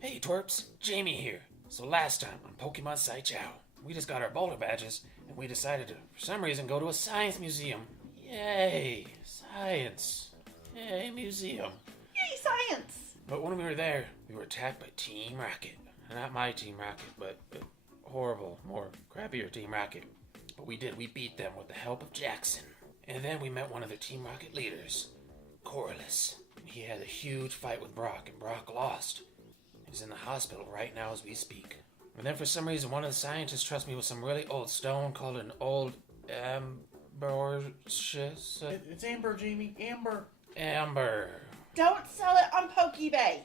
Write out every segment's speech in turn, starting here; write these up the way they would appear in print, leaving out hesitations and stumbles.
Hey twerps, Jamie here. So last time on Pokemon Sideshow, we just got our boulder badges and we decided to, for some reason, go to a science museum. Yay, science. Yay, museum. Yay, science! But when we were there, we were attacked by Team Rocket. Not my Team Rocket, but horrible, more crappier Team Rocket. But we beat them with the help of Jackson. And then we met one of the Team Rocket leaders, Corliss. He had a huge fight with Brock, and Brock lost. He's in the hospital right now as we speak. And then for some reason, one of the scientists trusts me with some really old stone called an old ambershis. It's Amber, Jamie. Amber. Amber. Don't sell it on Pokebay.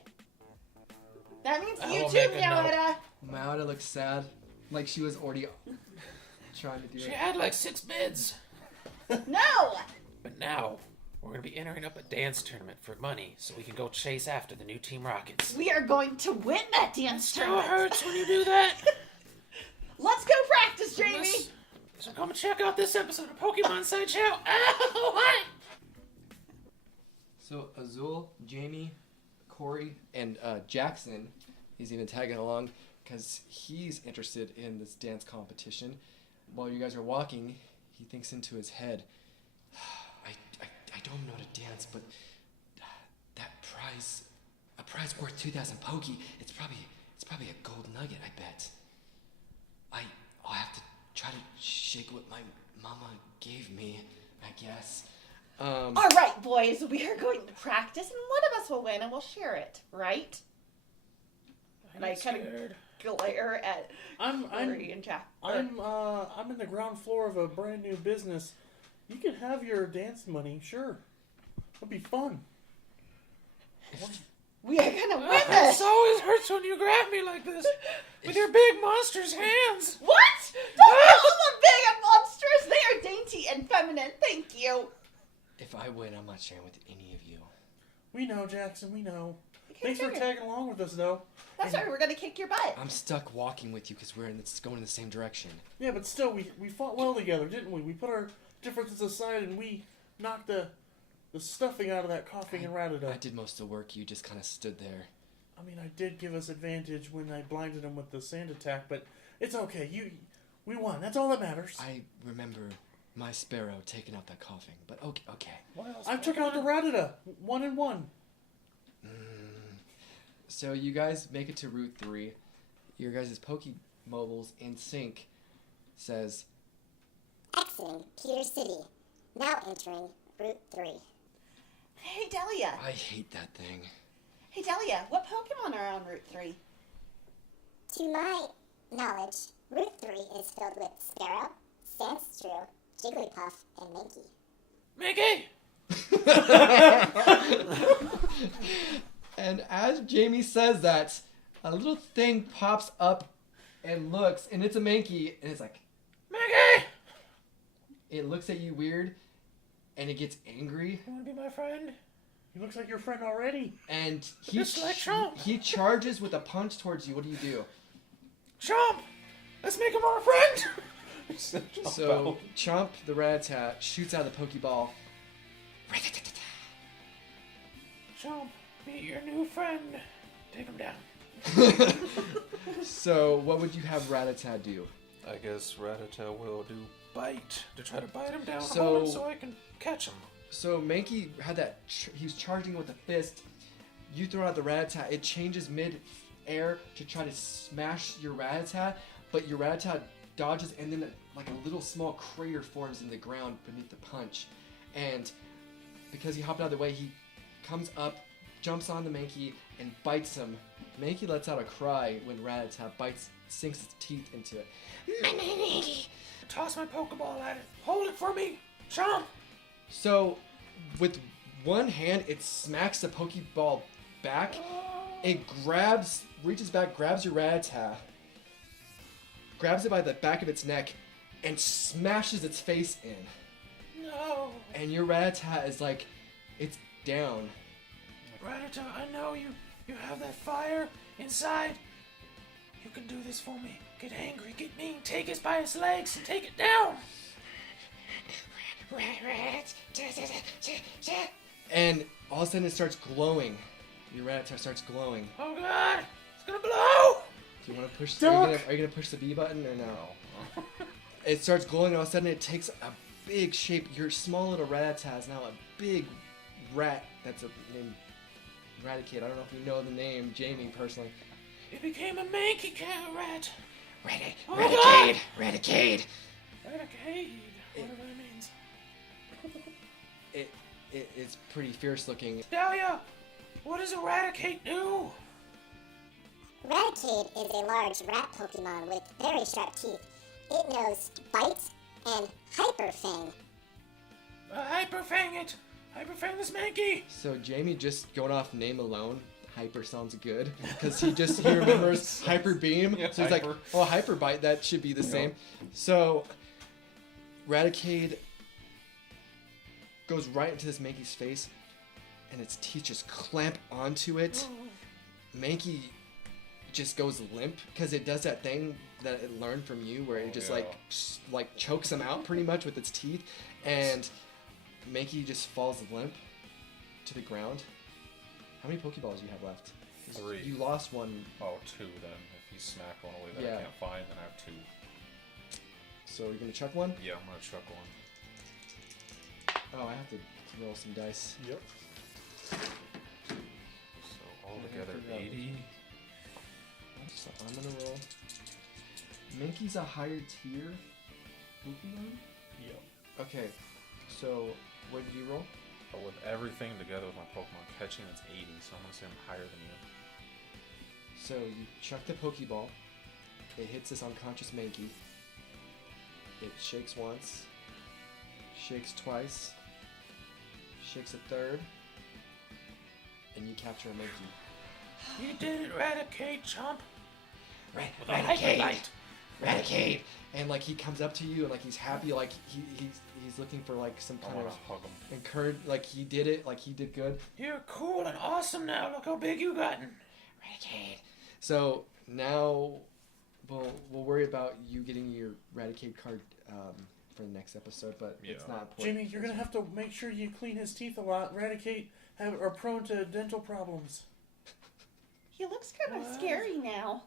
That means I will YouTube, make a note. Meowetta. Meowetta looks sad, like she was already trying to do She it. had like 6 bids. No! But now, we're going to be entering up a dance tournament for money so we can go chase after the new Team Rockets. We are going to win that dance Still tournament. hurts when you do that. Let's go practice, Jamie. So come and check out this episode of Pokemon Sideshow. Ow! Hi! So Azul, Jamie, Corey, and Jackson is even tagging along because he's interested in this dance competition. While you guys are walking, he thinks into his head, I don't know how to dance, but that prize, a prize worth 2,000 Poke, it's probably a gold nugget, I bet. I'll have to try to shake what my mama gave me, I guess. All right, boys, we are going to practice, and one of us will win, and we'll share it, right? And I kind of glare at Corey and Jack. I'm in the ground floor of a brand new business. You can have your dance money, sure. It'll be fun. We are gonna win It this. always hurts when you grab me like this with your big monster's hands. What? Don't call them big and monstrous. They are dainty and feminine. Thank you. If I win, I'm not sharing with any of you. We know, Jackson, we know. Okay, Thanks for trigger. tagging along with us, though. That's right. We're gonna kick your butt. I'm stuck walking with you because it's going in the same direction. Yeah, but still, we fought well together, didn't we? We put our differences aside and we knocked the stuffing out of that coughing and Rattata. I did most of the work. You just kind of stood there. I mean, I did give us advantage when I blinded him with the sand attack, but it's okay. We won. That's all that matters. I remember my sparrow taking out that coughing, but okay. What else? I took out the Rattata. 1-1. So you guys make it to Route 3. Your guys' Pokemobiles in sync says, Exiting Peter City. Now entering Route 3. Hey, Delia. I hate that thing. Hey, Delia. What Pokemon are on Route 3? To my knowledge, Route 3 is filled with Sparrow, Sandstrew, Jigglypuff, and Mankey. Mickey! And as Jamie says that, a little thing pops up and looks, and it's a Mankey, and it's like, Mickey! it looks at you weird, and it gets angry, You want to be my friend? He looks like your friend already. and he Just like Trump. he charges with a punch towards you. What do? Chomp! Let's make him our friend! So Chomp the Rattata shoots out the Pokeball. Chomp, be your new friend. Take him down. So what would you have Rattata do? I guess Rattata will do bite to try to bite him down, So- hold him so I can catch him. So Mankey had that. He was charging with a fist. You throw out the Rattata. It changes mid-air to try to smash your Rattata, but your Rattata dodges, and then like a little small crater forms in the ground beneath the punch. And because he hopped out of the way, he comes up, jumps on the Mankey, and bites him. Mankey lets out a cry when Rattata sinks its teeth into it. Toss my Pokeball at it. Hold it for me. Chomp! So, with one hand, it smacks the Pokeball back. It reaches back, grabs your Rattata, grabs it by the back of its neck, and smashes its face in. No. And your Rattata is like, it's down. Rattata, I know you have that fire inside. You can do this for me. Get angry, get mean, take it by its legs and take it down. And all of a sudden it starts glowing. Your Rattata starts glowing. Oh God! gonna blow! Do you want to push? Duck! Are you gonna push the B button or no? No. It starts glowing, and all of a sudden it takes a big shape. Your small little Rattata is now a big rat that's named Raticate. I don't know if you know the name, Jamie, personally. It became a manky rat. Oh, Raticate! Raticate! Raticate. Whatever that means. It's pretty fierce looking. Dahlia, what does Eradicate do? Raticate is a large rat Pokemon with very sharp teeth. It knows Bite and Hyper Fang. Hyperfang it! Hyperfang this manky! So Jamie just going off name alone, Hyper sounds good because he remembers Hyper Beam. Yeah, So he's Hyper. like, oh, Hyper Bite, that should be the same. So Raticate goes right into this Mankey's face, and its teeth just clamp onto it. Mankey just goes limp because it does that thing that it learned from you, where it just yeah. like chokes him out pretty much with its teeth, and Mankey just falls limp to the ground. How many Pokeballs do you have left? 3. You lost one, Oh, 2 then. If you smack one away that Yeah. I can't find, then I have 2. so you're gonna chuck one. Yeah, I'm gonna chuck one. Oh, I have to roll some dice. Yep. So altogether Yeah. 80. So I'm gonna roll. Mankey's a higher tier Pokemon. Yep. Okay, so what did you roll? But with everything together with my Pokemon catching, it's 80. So I'm gonna say I'm higher than you. So you chuck the Pokeball. It hits this unconscious Mankey. It shakes once, shakes twice, shakes a third, and you capture a Mankey. You did it, Raticate, chump! With a Raticate! Hyperbite. Raticate! And like he comes up to you and like he's happy, like he's looking for like some I kind wanna of hug him. encourage, like he did it, like he did good. You're cool and awesome now. Look how big you gotten. Raticate. So now we'll worry about you getting your Raticate card for the next episode, but it's Yeah. not important. Jimmy, you're gonna have to make sure you clean his teeth a lot. Raticate are prone to dental problems. He looks kind of What? scary now.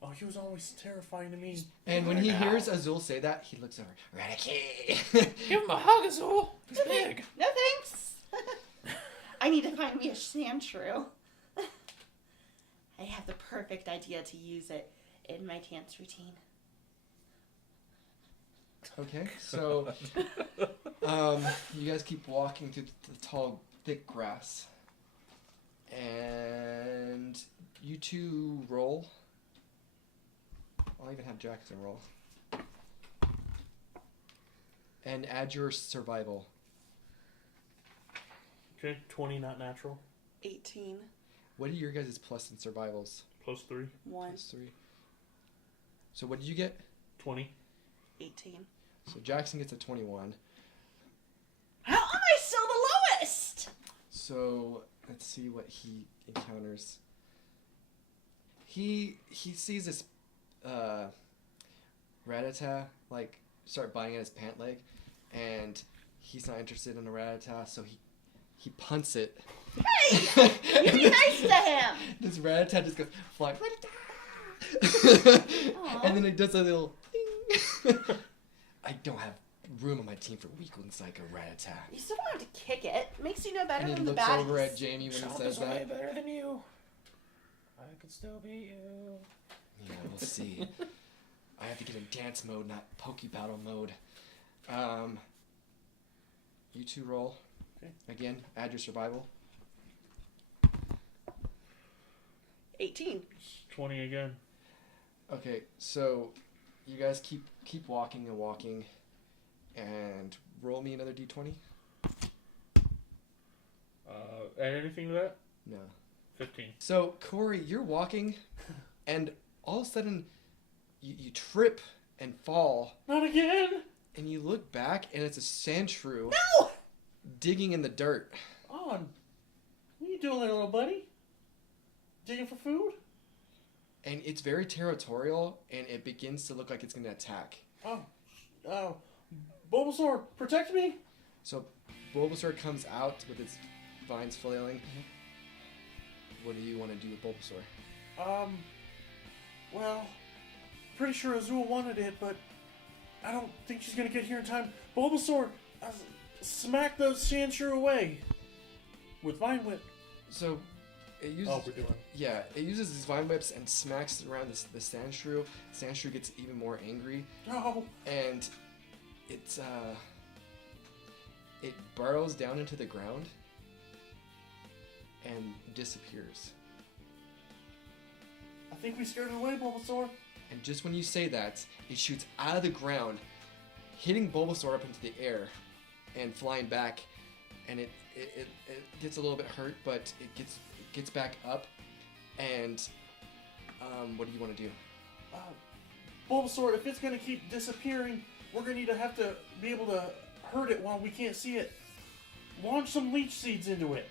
Oh, he was always terrifying to me. And when he Now. hears Azul say that, he looks over. Raticate. Give him a hug, Azul. He's big. No thanks. I need to find me a Sandshrew. I have the perfect idea to use it in my dance routine. Okay, so you guys keep walking through the tall, thick grass, and you two roll. I'll even have Jackson roll, and add your survival. Okay, 20 not natural. 18. What are your guys' plus in survivals? +3. 1. Plus 3. So what did you get? 20. 18. So Jackson gets a 21. How am I still the lowest? So let's see what he encounters. He sees this Rattata like start biting at his pant leg, and he's not interested in the Rattata, so he punts it. Hey! You be nice to him! This Rattata just goes flying, and then it does a little ding. I don't have room on my team for weaklings like a Rattata. You still don't have to kick it. Makes you no better And he than the looks baddies. over at Jamie when he Chump says is way that. better than you. I could still beat you. Yeah, we'll see. I have to get in dance mode, not Poke Battle mode. You two roll. Okay. Again, add your survival. 18. 20 again. Okay, so you guys keep walking and walking, and roll me another d20. Add anything to that? No. 15. So Corey, you're walking, and all of a sudden, you trip and fall, Not again! and you look back, and it's a Sandshrew No! digging in the dirt. On. What are you doing there, little buddy? Digging for food? And it's very territorial, and it begins to look like it's going to attack. Oh. Bulbasaur, protect me! So Bulbasaur comes out with its vines flailing. What do you want to do with Bulbasaur? Well, pretty sure Azul wanted it, but I don't think she's gonna get here in time. Bulbasaur, smack the Sandshrew away with Vine Whip. So, it uses. Oh, we're doing. Yeah, it uses these vine whips and smacks around the Sandshrew. Sandshrew gets even more angry, No. and it burrows down into the ground and disappears. I think we scared it away, Bulbasaur. And just when you say that, it shoots out of the ground, hitting Bulbasaur up into the air, and flying back. And it gets a little bit hurt, but it gets back up. And what do you want to do? Bulbasaur, if it's gonna keep disappearing, we're gonna have to be able to hurt it while we can't see it. Launch some leech seeds into it.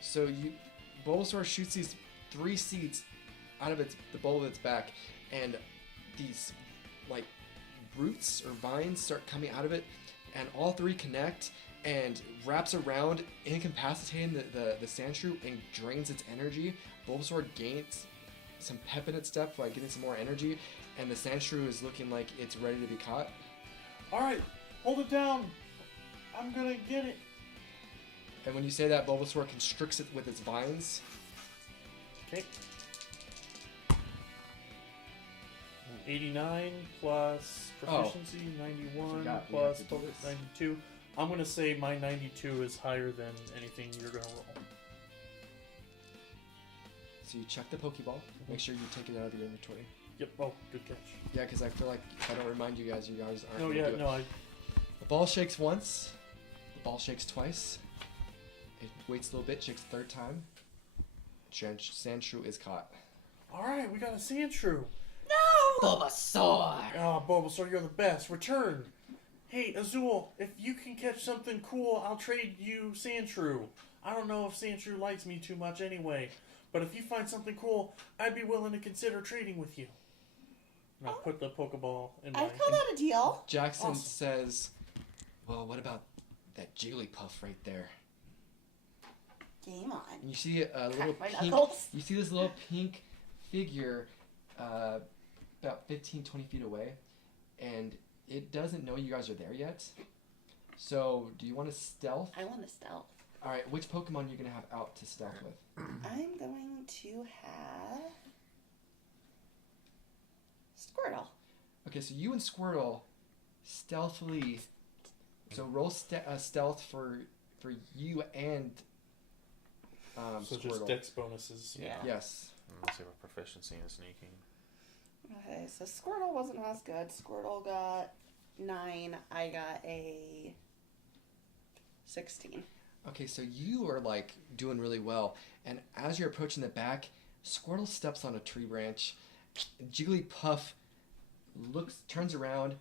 So Bulbasaur shoots these 3 seeds out of the bowl of its back, and these like roots or vines start coming out of it, and all 3 connect and wraps around, incapacitating the Sandshrew and drains its energy. Bulbasaur gains some pep in its step by getting some more energy, and the Sandshrew is looking like it's ready to be caught. Alright, hold it down. I'm gonna get it. And when you say that, Bulbasaur constricts it with its vines. Okay. 89 plus proficiency, 91 Forgot we plus have to do focus, this. 92. I'm gonna say my 92 is higher than anything you're gonna roll. So you check the Pokeball. Make sure you take it out of your inventory. Yep. Oh, good catch. Yeah, because I feel like if I don't remind you guys aren't No, gonna yeah, do it. no, The ball shakes once. The ball shakes twice. It waits a little bit, shakes a 3rd time. Sandshrew is caught. Alright, we got a Sandshrew. No! Bulbasaur! Oh, Bulbasaur, you're the best. Return. Hey, Azul, if you can catch something cool, I'll trade you Sandshrew. I don't know if Sandshrew likes me too much anyway, but if you find something cool, I'd be willing to consider trading with you. And I'll put the Pokeball in my... I'd call that a deal. Jackson Awesome. says, well, what about that Jigglypuff right there? Game on. And you see a little my pink... knuckles. You see this little pink figure about 15, 20 feet away, and it doesn't know you guys are there yet. So, do you want to stealth? I want to stealth. Alright, which Pokemon are you going to have out to stealth with? I'm going to have Squirtle. Okay, so you and Squirtle stealthily... So roll stealth for you and So Squirtle. just dex bonuses. Yeah. Yes. Let's see what proficiency in sneaking. Okay, so Squirtle wasn't as good. Squirtle got 9. I got a 16. Okay, so you are like doing really well, and as you're approaching the back, Squirtle steps on a tree branch. Jigglypuff turns around,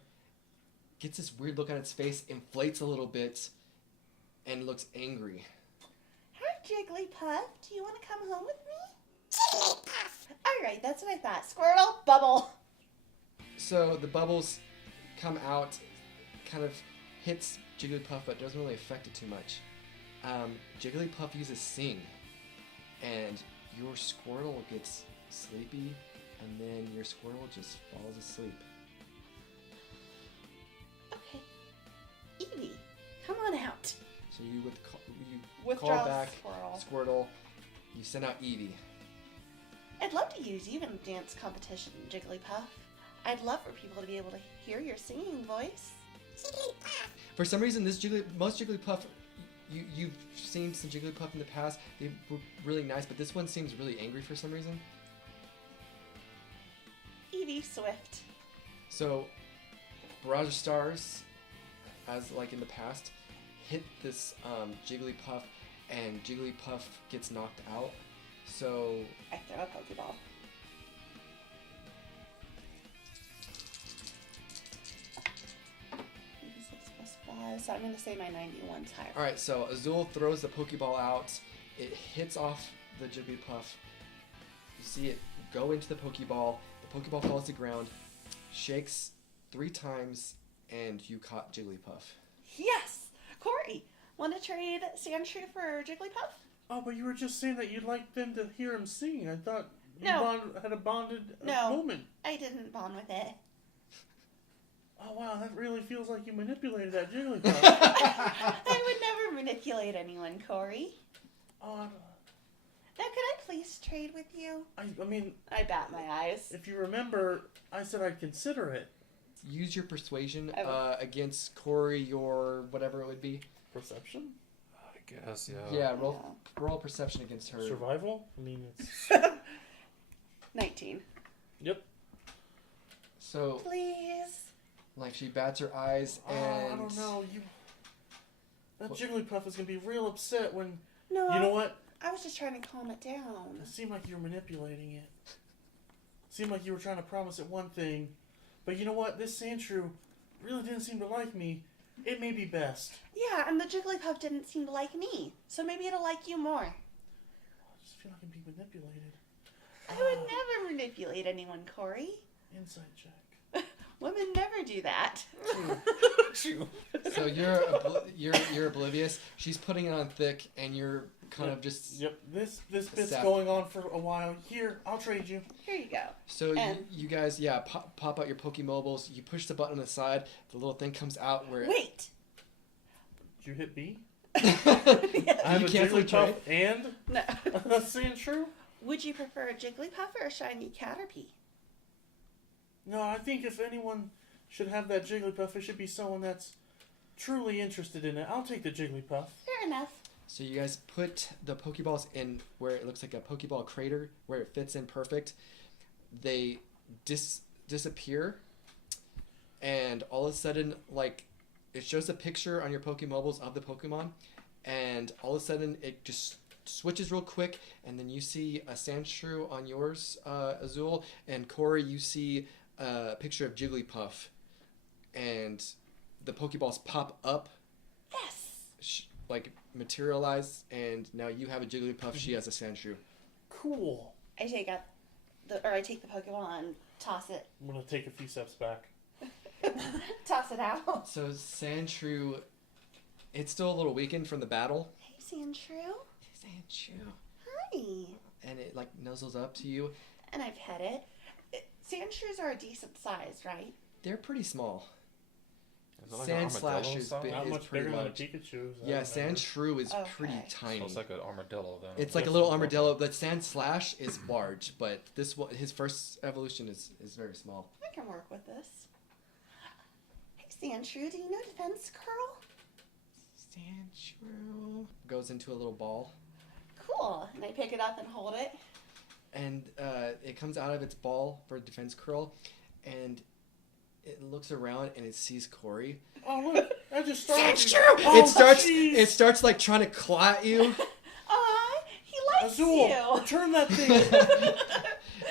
gets this weird look on its face, inflates a little bit, and looks angry. Hi, Jigglypuff. Do you want to come home with me? Jigglypuff. Alright, that's what I thought. Squirtle, bubble. So the bubbles come out, kind of hits Jigglypuff, but doesn't really affect it too much. Jigglypuff uses Sing, and your Squirtle gets sleepy, and then your Squirtle just falls asleep. Okay. Eevee, come on out. So you Withdraw call back Squirtle. Squirtle, you send out Eevee. I'd love to use you in a dance competition, Jigglypuff. I'd love for people to be able to hear your singing voice. Jigglypuff. For some reason, most Jigglypuff, you've seen some Jigglypuff in the past. They were really nice, but this one seems really angry for some reason. Eevee Swift. So, Barrage of Stars, as like in the past, hit this Jigglypuff, and Jigglypuff gets knocked out. So, I throw a Pokeball. So I'm going to say my 91's higher. alright, so Azul throws the Pokeball out. It hits off the Jigglypuff. You see it go into the Pokeball. The Pokeball falls to the ground, shakes 3 times, and you caught Jigglypuff. Yes! Corey, want to trade Sandshrew for Jigglypuff? Oh, but you were just saying that you'd like them to hear him sing. I thought No. You had a bonded No. moment. I didn't bond with it. Oh, wow, that really feels like you manipulated that Jigglypuff. I would never manipulate anyone, Corey. Oh, Now, could I please trade with you? I mean... I bat my eyes. If you remember, I said I'd consider it. Use your persuasion I will. against Corey, your whatever it would be. Perception? I guess, yeah. Yeah, roll perception against her. Survival? I mean, it's... 19. Yep. So, Please. like, she bats her eyes and... Oh, I don't know. That Jigglypuff is going to be real upset when... No. You know what? I was just trying to calm it down. It seemed like you were manipulating it. It seemed like you were trying to promise it one thing. But you know what? This Sandshrew really didn't seem to like me. It may be best. Yeah, and the Jigglypuff didn't seem to like me. So maybe it'll like you more. I just feel like I'm being manipulated. I would never manipulate anyone, Corey. Insight check. Women never do that. True. So you're oblivious. She's putting it on thick, and you're kind of just... Yep, this bit's Sap. going on for a while. Here, I'll trade you. Here you go. So And- you guys, yeah, pop out your Pokemobiles. You push the button on the side. The little thing comes out where... Wait. Did you hit B? Yes. I have You a cancel the Jigglypuff and No. a Sandshrew? Would you prefer a Jigglypuff or a shiny Caterpie? No, I think if anyone should have that Jigglypuff, it should be someone that's truly interested in it. I'll take the Jigglypuff. Fair enough. So you guys put the Pokeballs in where it looks like a Pokeball crater, where it fits in perfect. They disappear, and all of a sudden, like, it shows a picture on your Pokemobiles of the Pokemon, and all of a sudden it just switches real quick, and then you see a Sandshrew on yours, Azul, and Corey, you see a picture of Jigglypuff, and the Pokeballs pop up, Yes. like materialize, and now you have a Jigglypuff. She has a Sandshrew. Cool. I take the Pokeball and toss it. I'm going to take a few steps back. Toss it out. So Sandshrew, it's still a little weakened from the battle. Hey, Sandshrew. Sandshrew. Hi. And it like nuzzles up to you. And I pet it. Sandshrews are a decent size, right? They're pretty small. Is it like Sand an slash armadillo is size? big. Not is much pretty bigger than a large. Pikachu. Yeah, Sandshrew is pretty Okay. tiny. So it's like an armadillo then. It's like a little armadillo, but Sand Slash is large. But this one, his first evolution is very small. I can work with this. Hey, Sandshrew, do you know Defense Curl? Sandshrew goes into a little ball, Cool. And I pick it up and hold it. and it comes out of its ball for Defense Curl, and it looks around and it sees Corey. Oh, look. I just started. Sandshrew! Oh, It jeez. starts like trying to claw at you, Aw, he likes Azul, you. return that thing.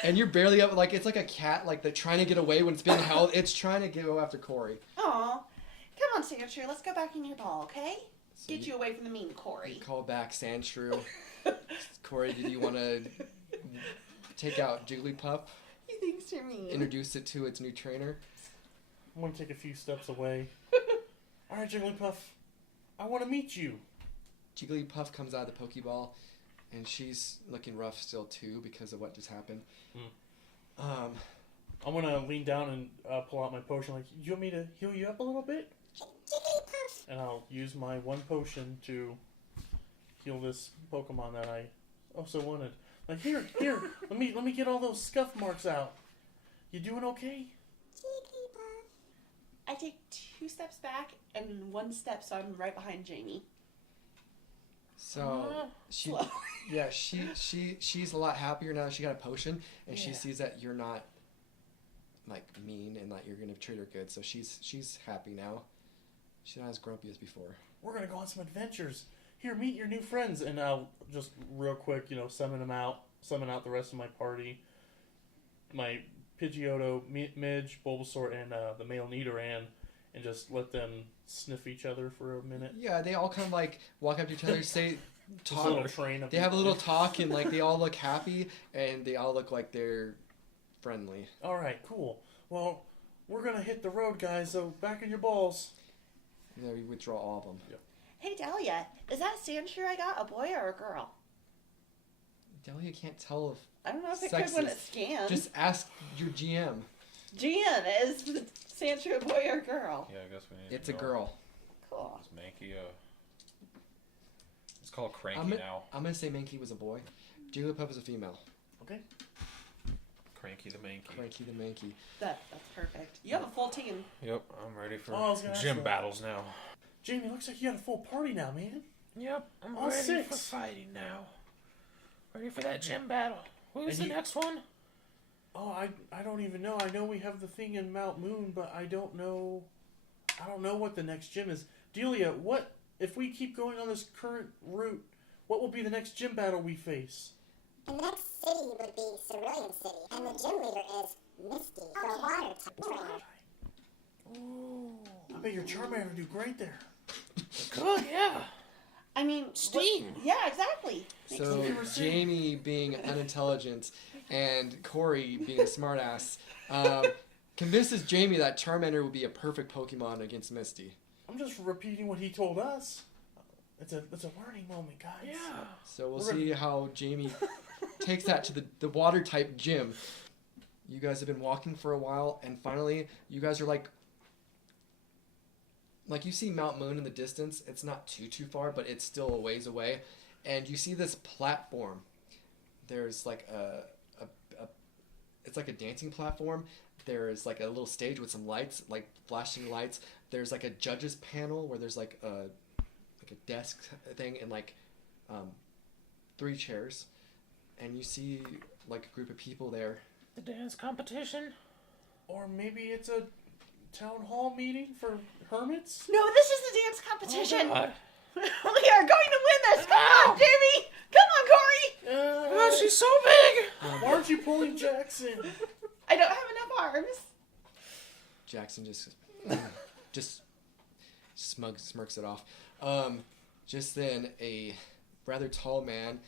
and you're barely up. Like it's like a cat, like they're trying to get away when it's being held. It's trying to go after Corey. Aw. Come on, Sandshrew, let's go back in your ball, okay? So Get you away from the mean You Corey. call back Sandshrew. Corey, did you want to take out Jigglypuff, He thinks you're mean. introduce it to its new trainer? I'm going to take a few steps away. All right, Jigglypuff. I want to meet you. Jigglypuff comes out of the Pokeball, and she's looking rough still too because of what just happened. I'm going to lean down and pull out my potion. Like, you want me to heal you up a little bit? Jigglypuff. And I'll use my one potion to heal this Pokemon that I also wanted. Like, here, let me get all those scuff marks out. You doing okay? Jigglypuff. I take 2 steps back and 1 step, so I'm right behind Jamie. So she, Slow. yeah, she's a lot happier now that she got a potion, and she Yeah. sees that you're not like mean and that you're gonna treat her good. So she's happy now. She's not as grumpy as before. We're going to go on some adventures. Here, meet your new friends. And I'll just real quick, summon out the rest of my party. My Pidgeotto, Midge, Bulbasaur, and the male Nidoran, and just let them sniff each other for a minute. Yeah, they all kind of like walk up to each other, say, Just a little talk. train of They have a little talk, and like they all look happy, and they all look like they're friendly. All right, cool. Well, we're going to hit the road, guys, so back in your balls. And then we withdraw all of them. Hey, Dahlia, is that Sandshrew I got a boy or a girl? Delia can't tell I don't know if it could when it scans. Just ask your GM. Gian, is Sandshrew a boy or girl? Yeah, I guess we need It's to a know. girl. Cool. Is Mankey It's called Cranky now. I'm gonna say Mankey was a boy. Jigglypuff is a female. Okay. Cranky the Mankey. Cranky the Mankey. That's perfect. You have a full team. Yep, I'm ready for Oh, I was gonna ask gym you. battles now. Jamie, looks like you had a full party now, man. Yep, I'm All ready six. for fighting now. Ready for that gym battle. Who's the And next one? Oh, I don't even know. I know we have the thing in Mount Moon, but I don't know what the next gym is. Delia, what if we keep going on this current route? What will be the next gym battle we face? And the next city would be Cerulean City, and the gym leader is Misty, the water type trainer. Ooh, I bet your Charmander would do great there. good, yeah. I mean, Steam. Yeah, exactly. So Jamie being unintelligent and Corey being a smartass convinces Jamie that Charmander would be a perfect Pokemon against Misty. I'm just repeating what he told us. It's a learning moment, guys. Yeah. So we'll We're see how Jamie takes that to the water type gym. You guys have been walking for a while, and finally, you guys are like you see Mount Moon in the distance. It's not too far, but it's still a ways away. And you see this platform. There's like it's like a dancing platform. There's like a little stage with some lights, like flashing lights. There's like a judges panel where there's like a desk thing and like 3 chairs, and you see like a group of people there. The dance competition? Or maybe it's a town hall meeting for hermits? No, this is the dance competition. Oh, God. We are going to win this. Come on, Jamie. Come on, Corey. Oh, she's so big. Why aren't you pulling Jackson? I don't have enough arms. Jackson just smirks it off. Just then, a rather tall man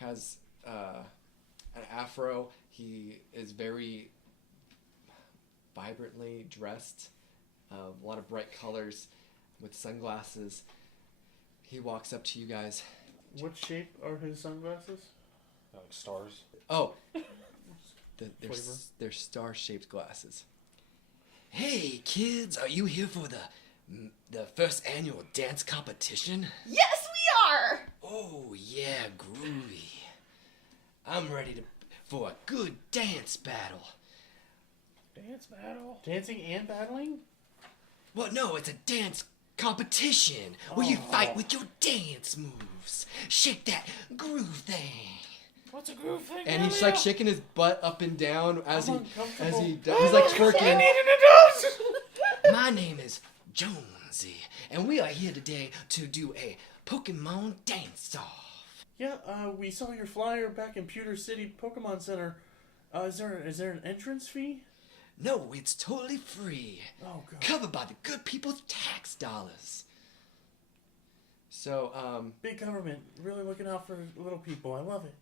has an afro. He is very vibrantly dressed, a lot of bright colors, with sunglasses. He walks up to you guys. What shape are his sunglasses? Like stars. Oh, they're Flavor? they're star-shaped glasses. Hey kids, are you here for the first annual dance competition? Yes, we are. Oh yeah, groovy. I'm ready for a good dance battle. Dance battle? Dancing and battling? Well, no, it's a dance competition where you fight with your dance moves. Shake that groove thing. What's a groove thing? And he's Delia? like shaking his butt up and down as I'm he does. He's like I twerking. need an adult. My name is Jonesy, and we are here today to do a Pokemon dance-off. Yeah, we saw your flyer back in Pewter City Pokemon Center. Is there an entrance fee? No, it's totally free. Oh, God. Covered by the good people's tax dollars. So, Big government, really looking out for little people. I love it.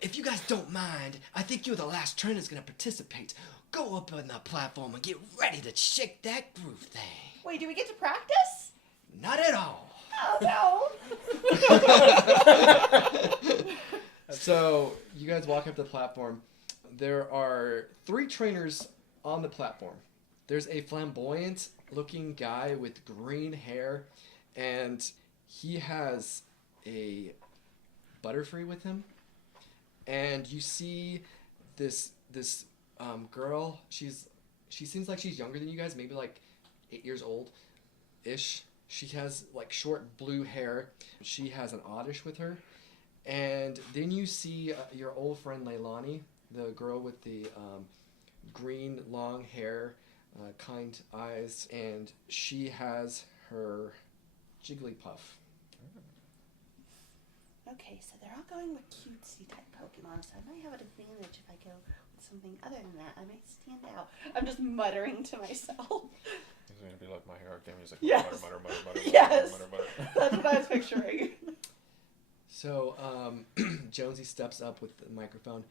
if you guys don't mind, I think you're the last trainer that's gonna participate. Go up on the platform and get ready to shake that groove thing. Wait, do we get to practice? Not at all. Oh no. So, you guys walk up to the platform. There are 3 trainers on the platform. There's a flamboyant looking guy with green hair, and he has a Butterfree with him. And you see this girl. She seems like she's younger than you guys, maybe like 8 years old ish. She has like short blue hair. She has an Oddish with her. And then you see your old friend Leilani, the girl with the green long hair, kind eyes, and she has her Jigglypuff. Okay, so they're all going with cutesy type Pokemon, so I might have an advantage if I go with something other than that. I might stand out. I'm just muttering to myself. He's gonna be like My Hero Academia. He's like Yes. mutter. Yes. Mutter. That's what I was picturing. So Jonesy steps up with the microphone.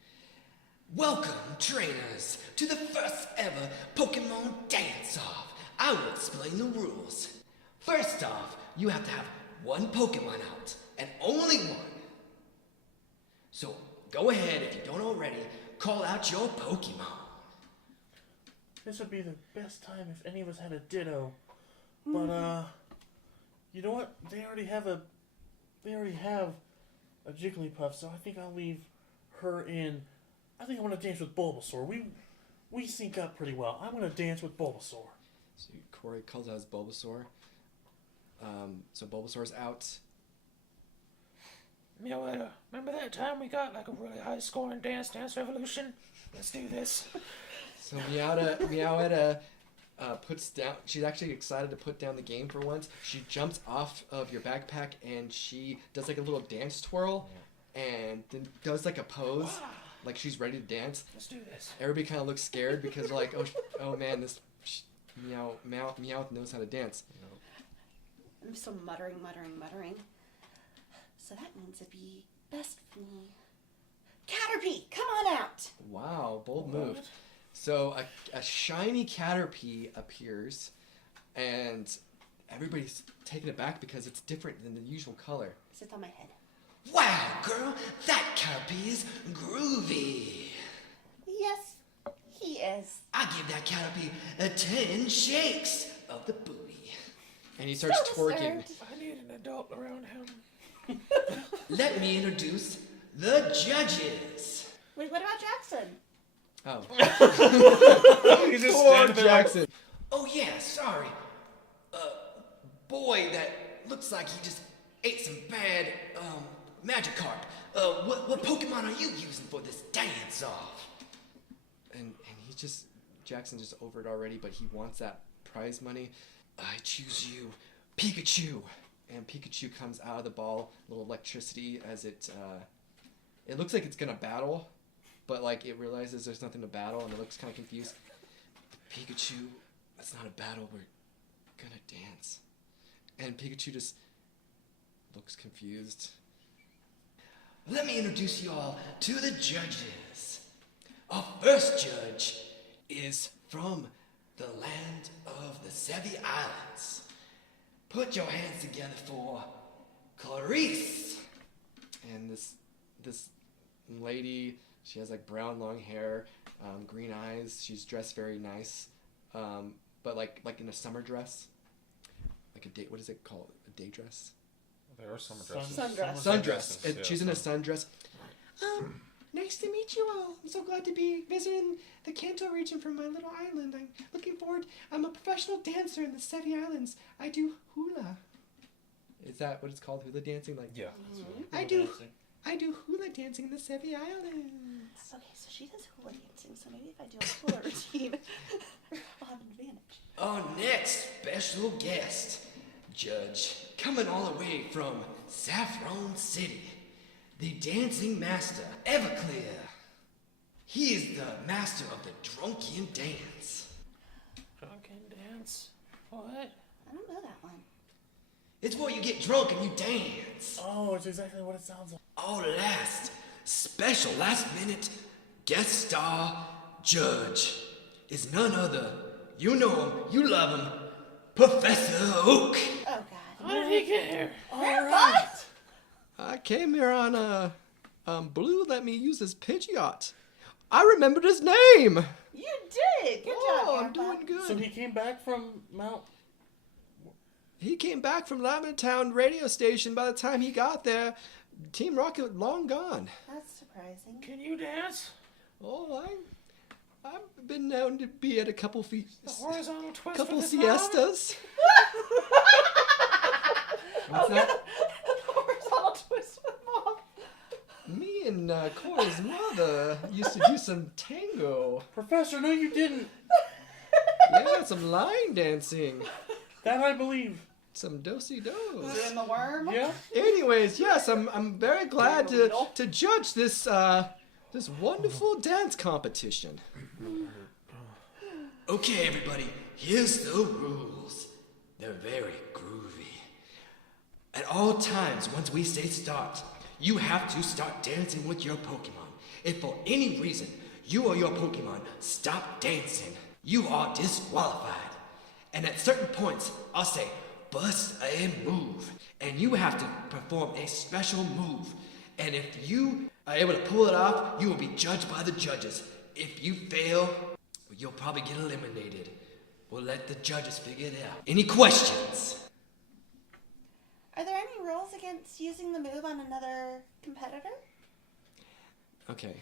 Welcome, trainers, to the first ever Pokemon Dance-Off. I will explain the rules. First off, you have to have one Pokemon out, and only one. So go ahead, if you don't already, call out your Pokemon. This would be the best time if any of us had a Ditto. But, you know what? They already have a Jigglypuff, so I think I'll leave her in. I think I want to dance with Bulbasaur. We sync up pretty well. I want to dance with Bulbasaur. So Corey calls out his Bulbasaur. So Bulbasaur's out. Meowetta, remember that time we got like a really high scoring Dance Revolution? Let's do this. So Meowetta puts down. She's actually excited to put down the game for once. She jumps off of your backpack and she does like a little dance twirl, and then does like a pose, like she's ready to dance. Let's do this. Everybody kind of looks scared because they're like, oh man, this Meowth knows how to dance. I'm still muttering. So that means it'd be best for me. Caterpie, come on out! Wow, bold move. So a shiny Caterpie appears, and everybody's taken aback because it's different than the usual color. Sits on my head. Wow, girl, that Caterpie is groovy. Yes, he is. I give that Caterpie a 10 shakes of the booty. And he starts So twerking. disturbed. I need an adult around him. Let me introduce the judges. Wait, what about Jackson? Oh. He's just Poor standing there like, Jackson. Oh yeah, sorry. Boy that looks like he just ate some bad, Magikarp. What Pokemon are you using for this dance-off? And Jackson just over it already, but he wants that prize money. I choose you, Pikachu. And Pikachu comes out of the ball, little electricity as it looks like it's gonna battle, but like it realizes there's nothing to battle and it looks kind of confused. Pikachu, it's not a battle, we're gonna dance. And Pikachu just looks confused. Let me introduce you all to the judges. Our first judge is from the land of the Sevi Islands. Put your hands together for Clarice. And this lady, she has like brown long hair, green eyes. She's dressed very nice, but like in a summer dress, like a day. What is it called? A day dress? There are summer dresses. Sundress. Sundress. Yeah, She's in a sundress. Nice to meet you all. I'm so glad to be visiting the Kanto region from my little island. I'm looking forward. I'm a professional dancer in the Sevi Islands. I do hula. Is that what it's called? Hula dancing? Like Yeah. I do hula dancing in the Sevi Islands. Okay, so she does hula dancing, so maybe if I do a hula routine, I'll have an advantage. Our next special guest, judge, coming all the way from Saffron City, the dancing master, Everclear. He is the master of the drunken dance. Drunken dance? What? I don't know that one. It's where you get drunk and you dance. Oh, it's exactly what it sounds like. Our special last minute guest star judge is none other. You know him, you love him, Professor Oak. Oh, God. How did he get here? What? I came here on Blue let me use his Pidgeot. I remembered his name. You did. Good Oh, job, I'm Grandpa. doing good. So he came back from Mount. He came back from Lavender Town radio station. By the time he got there, Team Rocket long gone. That's surprising. Can you dance? Oh, I've been known to be at a couple The horizontal twist couple with his siestas. What's that? Horizontal twist with Mom. Me and Cora's mother used to do some tango. Professor, no, you didn't. Yeah, some line dancing. That I believe. Some do-si-dos. Doing the worm. Yeah. Anyways, yes, I'm very glad Tango to, needle. to judge this this wonderful dance competition. Okay, everybody, here's the rules. They're very groovy. At all times, once we say start, you have to start dancing with your Pokemon. If for any reason you or your Pokemon stop dancing, you are disqualified. And at certain points, I'll say, bust a move. And you have to perform a special move. And if you are able to pull it off, you will be judged by the judges. If you fail, you'll probably get eliminated. We'll let the judges figure it out. Any questions? Are there any rules against using the move on another competitor? Okay.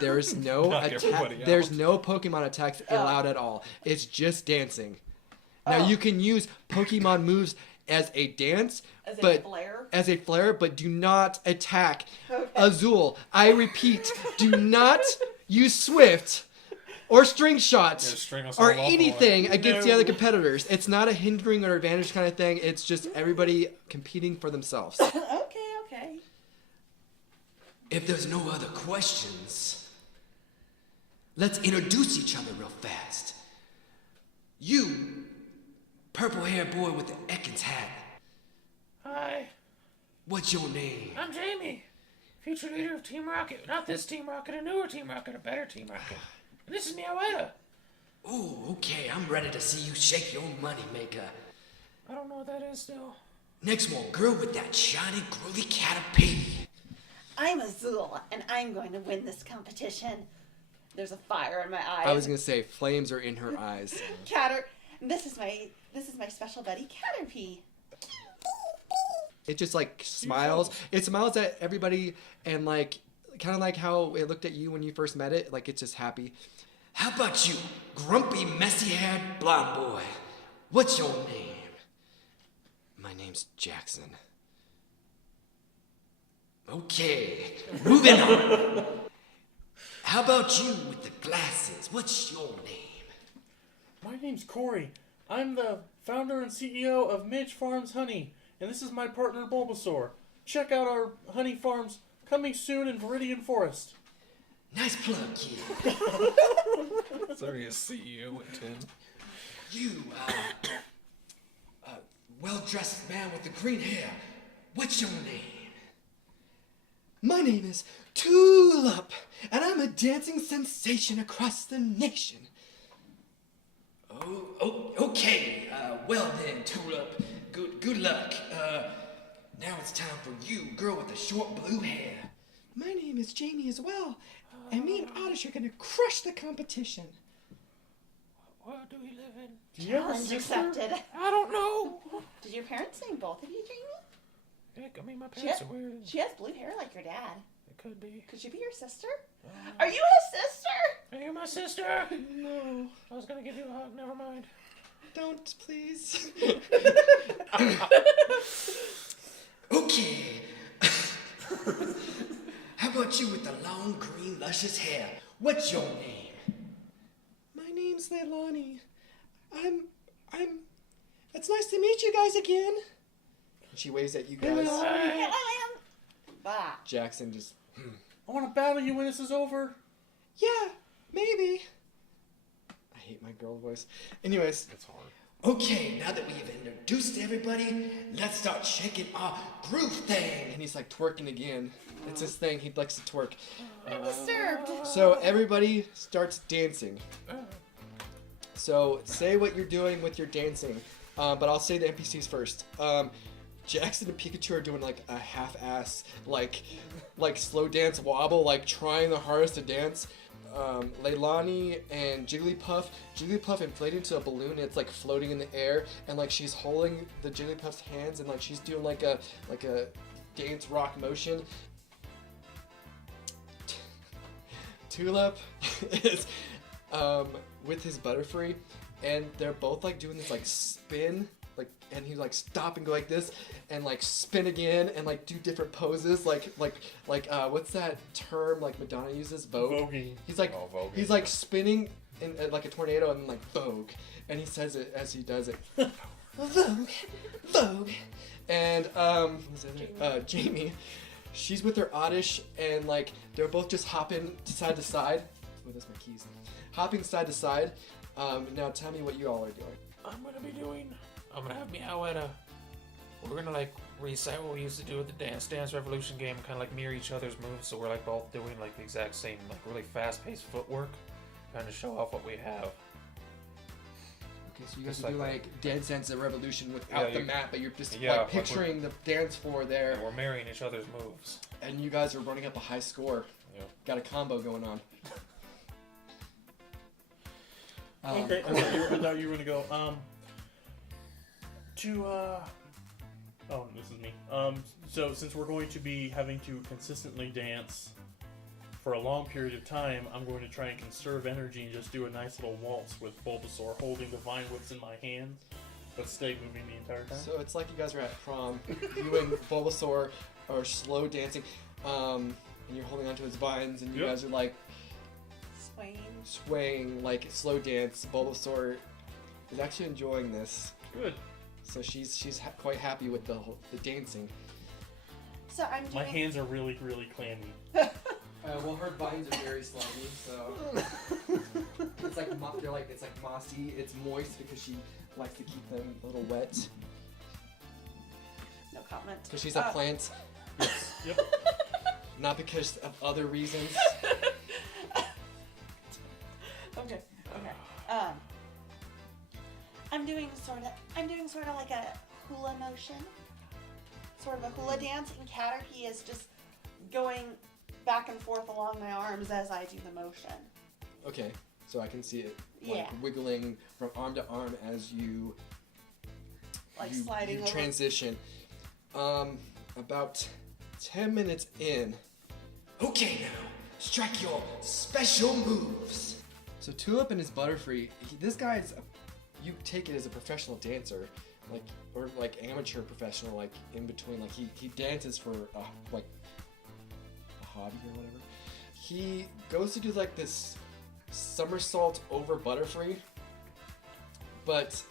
There's no Knock attack. everybody out. There's no Pokemon attacks allowed at all. It's just dancing. Now you can use Pokemon moves as a dance, As a but flare? as a flare, but do not attack. Okay. Azul, I repeat, do not use Swift or String Shot Yeah, string us or all up, anything against the No. other competitors. It's not a hindering or advantage kind of thing. It's just everybody competing for themselves. Okay. If there's no other questions, let's introduce each other real fast. You, purple-haired boy with the Ekans hat. Hi, What's your name? I'm Jamie, future leader of Team Rocket. Not this Team Rocket, a newer Team Rocket, a better Team Rocket. And this is Meowetta. Ooh, okay, I'm ready to see you shake your money maker. I don't know what that is still. Next one, girl with that shiny, groovy Caterpie. I'm Azul, and I'm going to win this competition. There's a fire in my eyes. I was gonna say flames are in her eyes. Catter. This is my special buddy Caterpie. It just like smiles. It smiles at everybody and like kind of like how it looked at you when you first met it. Like it's just happy. How about you, grumpy, messy-haired blonde boy? What's your name? My name's Jackson. Okay, moving on. How about you with the glasses? What's your name? My name's Corey. I'm the founder and CEO of Midge Farms Honey, and this is my partner Bulbasaur. Check out our honey farms coming soon in Viridian Forest. Nice plug, kid. It's already a CEO at 10. You, well-dressed man with the green hair. What's your name? My name is Tulip, and I'm a dancing sensation across the nation. Oh, okay. Well then, Tulip. Good luck. Now it's time for you, girl with the short blue hair. My name is Jamie as well, and me and Oddish are gonna crush the competition. What do we live in? Do you have a Challenge sister? accepted. I don't know. Did your parents name both of you Jamie? Heck, I mean, my She parents has, are weird. she has blue hair like your dad. It could be. Could she be your sister? Are you his sister? Are you my sister? No, I was gonna give you a hug, never mind. don't please. Okay. How about you with the long, green, luscious hair? What's your name? My name's Leilani. I'm. It's nice to meet you guys again. And she waves at you guys. Bah. Jackson just. I want to battle you when this is over. Yeah, maybe. I hate my girl voice. Anyways, It's hard. Okay, now that we've introduced everybody, let's start shaking our groove thing. and he's like twerking again. It's his thing. He likes to twerk. I'm disturbed. So everybody starts dancing. So say what you're doing with your dancing, but I'll say the NPCs first. Jackson and Pikachu are doing like a half-ass, like slow dance wobble, like trying the hardest to dance. Leilani and Jigglypuff inflated into a balloon and it's like floating in the air and like she's holding the Jigglypuff's hands and like she's doing like a dance rock motion. Tulip is with his Butterfree and they're both like doing this like spin like and he like stop and go like this and like spin again and like do different poses like what's that term like Madonna uses Voguing. he's like Oh, voguing. he's like spinning in like a tornado and like Vogue and he says it as he does it Vogue and what's it? Jamie she's with her Oddish and like they're both just hopping side to side. Oh, that's my keys. Hopping side to side. Now tell me what you all are doing. I'm gonna have Meowetta. We're gonna like recite what we used to do with the Dance Revolution game, kind of like mirror each other's moves, so we're like both doing like the exact same, like really fast-paced footwork, kind of show off what we have. Okay, so you guys Just do like like Dance Dance Revolution without Yeah, the you- map, but you're just Yeah, like like picturing the dance floor there. And we're mirroring each other's moves. and you guys are running up a high score. Yep. Got a combo going on. Okay, I thought you were gonna go. Oh, this is me. So since we're going to be having to consistently dance for a long period of time, I'm going to try and conserve energy and just do a nice little waltz with Bulbasaur holding the vine whips in my hands, but stay moving the entire time. So it's like you guys are at prom. You and Bulbasaur are slow dancing, and you're holding onto his vines, and you guys are like swaying like slow dance. Bulbasaur is actually enjoying this. Good. So she's quite happy with the dancing. So I'm doing... My hands are really, really clammy. Well, her vines are very slimy, so it's like it's like mossy. It's moist because she likes to keep them a little wet. No comment. Because she's a plant. Yep. Not because of other reasons. Okay. I'm doing sort of like a hula motion, sort of a hula dance, and Caterpie is just going back and forth along my arms as I do the motion. Okay, so I can see it Yeah. wiggling from arm to arm as you Sliding over. transition. About 10 minutes in. Okay, now, strike your special moves. So Tulip and his Butterfree, this guy's, you take it as a professional dancer, or amateur professional, in between. He dances for a hobby or whatever. He goes to do this somersault over Butterfree, but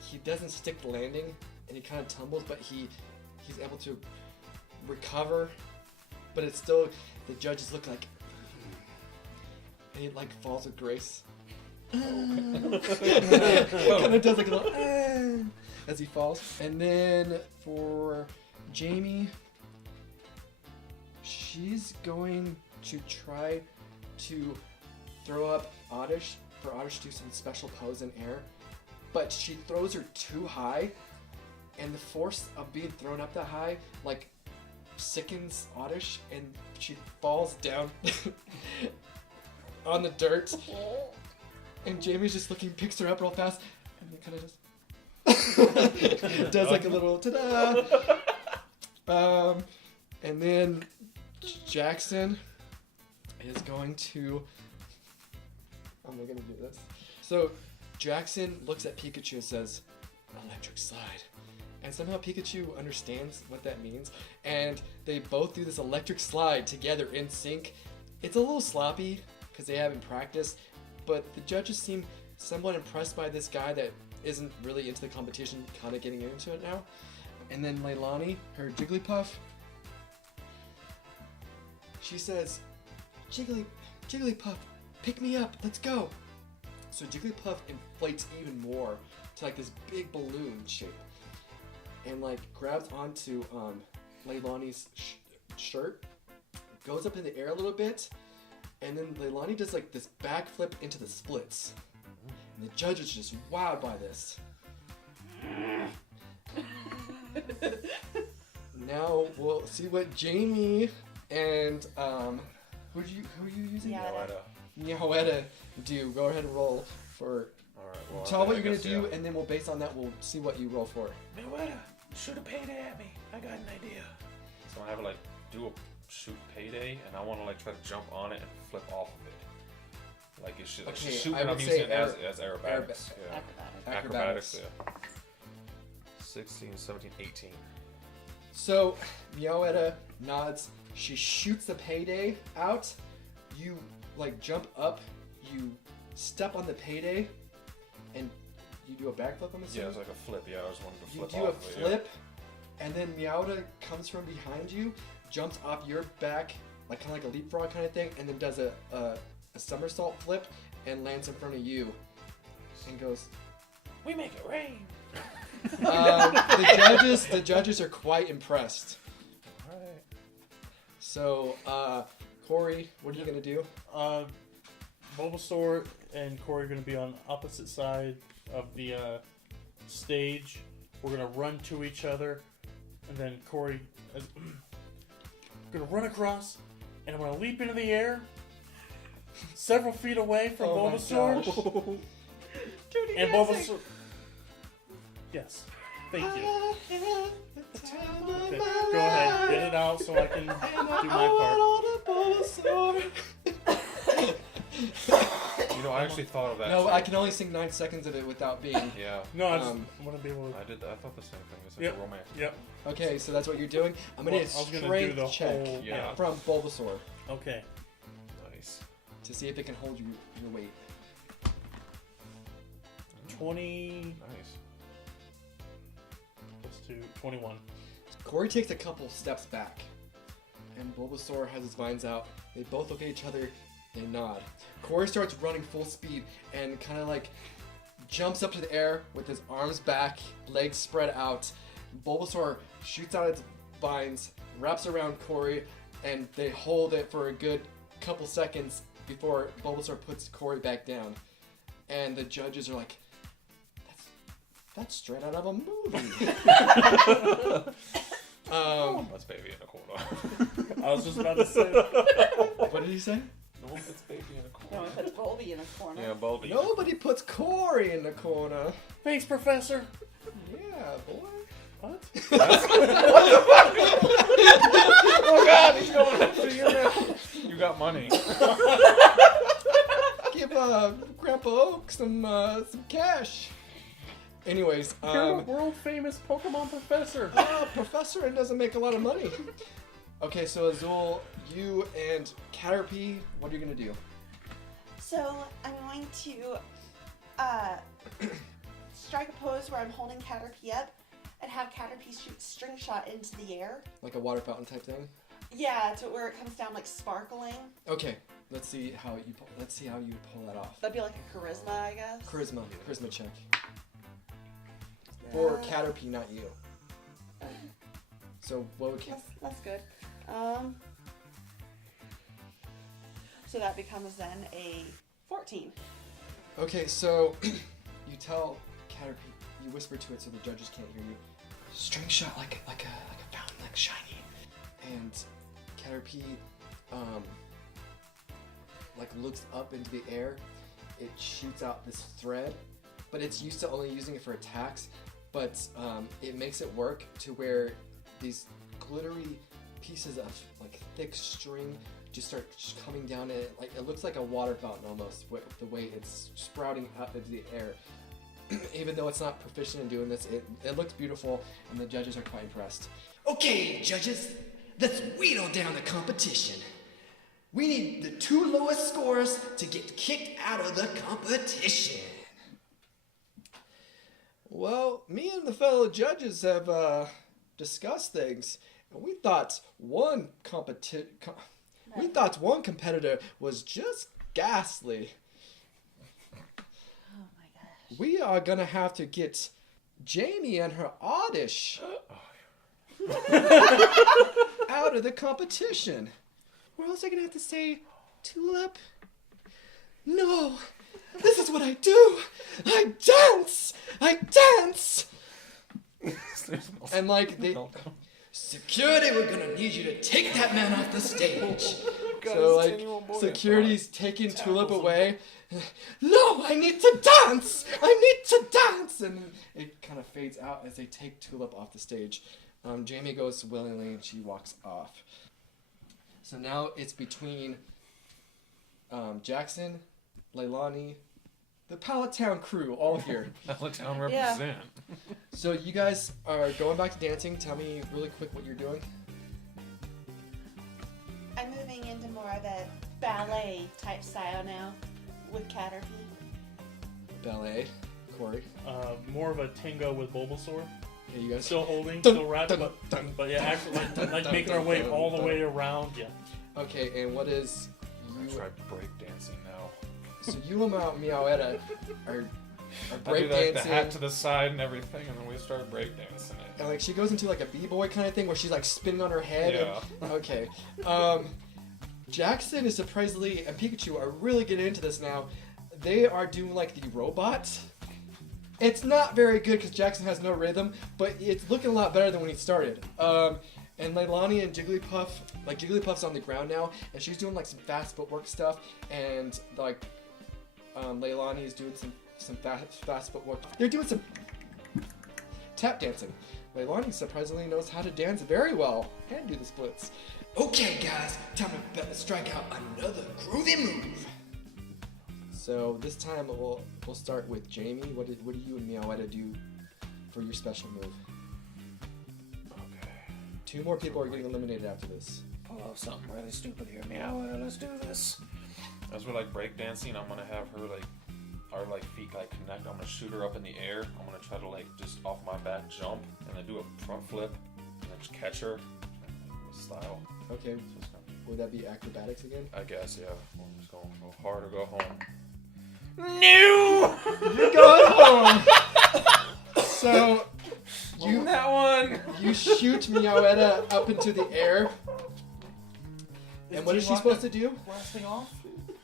he doesn't stick the landing, and he kind of tumbles, but he's able to recover, but it's still, the judges look like, and he falls with grace. Kind of does a little as he falls. And then for Jamie, she's going to try to throw up Oddish for Oddish to do some special pose in air, but she throws her too high, and the force of being thrown up that high sickens Oddish, and she falls down on the dirt. And Jamie's just picks her up real fast, and then kind of just does a little ta-da. And then Jackson is going to. I'm not gonna do this. So Jackson looks at Pikachu and says, "Electric slide." And somehow Pikachu understands what that means, and they both do this electric slide together in sync. It's a little sloppy because they haven't practiced, but the judges seem somewhat impressed by this guy that isn't really into the competition, kind of getting into it now. And then Leilani, her Jigglypuff, she says, Jigglypuff, pick me up, let's go. So Jigglypuff inflates even more to this big balloon shape, and grabs onto Leilani's shirt, goes up in the air a little bit, and then Leilani does this backflip into the splits. And the judge is just wowed by this. Now we'll see what Jamie and who are you using? Meowetta do. Go ahead and roll for. Alright, well, tell what you're gonna do, and then we'll base on that we'll see what you roll for. Meowetta, shoot a payday at me. I got an idea. So I have do a shoot payday, and I want to try to jump on it and flip off of it. It should shoot, and I'm using it as aerobatics. Yeah. Acrobatics. Yeah. 16, 17, 18. So Meowetta nods. She shoots the payday out. You jump up. You step on the payday, and you do a backflip. I'm assuming. Yeah, it's like a flip. Yeah, I just wanted to flip. You do a flip, and then Meowetta comes from behind you, jumps off your back, kind of like a leapfrog kind of thing, and then does a somersault flip and lands in front of you, and goes. We make it rain. The judges are quite impressed. All right. So, Corey, what are you gonna do? Bulbasaur and Corey are going to be on opposite side of the stage. We're going to run to each other, and then Corey gonna run across, and I'm gonna leap into the air, several feet away from Bulbasaur. And Bulbasaur. Yes. Thank you. Okay, go ahead, get it out so I can do my part. You know, I actually thought of that. No, too. I can only sing 9 seconds of it without being. Yeah. No, I want to be able to. I thought the same thing. It's like Yep. a romantic. Yep. Okay, so that's what you're doing. I'm gonna Well, get I was a gonna do strength the check whole. Yeah. from Bulbasaur Okay. Nice. to see if it can hold your weight. 20 Nice. plus 2, 21. Corey takes a couple steps back, and Bulbasaur has his vines out. They both look at each other. They nod. Corey starts running full speed and kind of like jumps up to the air with his arms back, legs spread out. Bulbasaur shoots out its vines, wraps around Corey, and they hold it for a good couple seconds before Bulbasaur puts Corey back down. And the judges are like, that's straight out of a movie. That's baby in a corner. I was just about to say. What did he say? No one puts baby in a No, corner. it puts Bulby in a corner. Yeah, Bulby. Nobody puts Corey in the corner. Thanks, Professor. Yeah, boy. What? Oh God, he's going after you now. You got money. Give Grandpa Oak some cash. Anyways, You're a world famous Pokemon professor. Professor and doesn't make a lot of money. Okay, so Azul, you and Caterpie, what are you gonna do? So I'm going to strike a pose where I'm holding Caterpie up and have Caterpie shoot string shot into the air. Like a water fountain type thing? Yeah, to where it comes down like sparkling. Okay, let's see how you pull that off. That'd be like a charisma, I guess. Charisma check. For Caterpie, not you. So what would That's good. So that becomes then a 14. Okay, so you tell Caterpie, you whisper to it so the judges can't hear you. String shot like a fountain, like shiny. And Caterpie, like looks up into the air. It shoots out this thread, but it's used to only using it for attacks. But it makes it work to where these glittery pieces of like thick string just start coming down, and it looks like a water fountain almost, the way it's sprouting up into the air. Even though it's not proficient in doing this, it looks beautiful, and the judges are quite impressed. Okay, judges, let's wheedle down the competition. We need the 2 lowest scores to get kicked out of the competition. Well, me and the fellow judges have discussed things, and we thought one competitor was just ghastly. Oh my gosh. We are gonna have to get Jamie and her Oddish out of the competition. Or else they're gonna have to say, Tulip, no, this is what I do. I dance. And like they, Security, we're gonna need you to take that man off the stage. so like security's taking Tulip away. No, I need to dance. And it kind of fades out as they take Tulip off the stage. Jamie goes willingly and she walks off. So now it's between Jackson, Leilani, the Palatown crew, all here. Palatown represent. So you guys are going back to dancing. Tell me really quick what you're doing. I'm moving into more of a ballet type style now with Caterpie. Ballet, Corey. More of a tango with Bulbasaur. Yeah, you guys. Still holding, Dun, still wrapped, dun, dun, but yeah, actually like making our way all the way around. Yeah. Okay, and what is I you? try break dancing now. So you and Meowetta are I do break like the dancing. hat to the side and everything, and then we start break dancing it. And like she goes into like a b-boy kind of thing where she's like spinning on her head. Yeah. Okay. Jackson is surprisingly, and Pikachu are really getting into this now. They are doing like the robot. It's not very good because Jackson has no rhythm, but it's looking a lot better than when he started. And Leilani and Jigglypuff, like Jigglypuff's on the ground now, and she's doing like some fast footwork stuff, and like Leilani is doing some fast footwork. They're doing some tap dancing. Leilani surprisingly knows how to dance very well and do the splits. Okay, guys, time to strike out another groovy move. So this time we'll start with Jamie. What do you and Meowetta do for your special move? Okay. 2 more people are getting eliminated after this. Pull out something really stupid here, Meowetta. Let's do this. As we're like breakdancing, I'm gonna have her like our like feet like connect. I'm gonna shoot her up in the air. I'm gonna try to like just off my back jump and then do a front flip and then just catch her style. Okay. Would that be acrobatics again? I guess, yeah. I'm just gonna go hard or go home. No! You're going home! So, that one! You shoot Meowetta up into the air. And what is she supposed to do? Blasting off?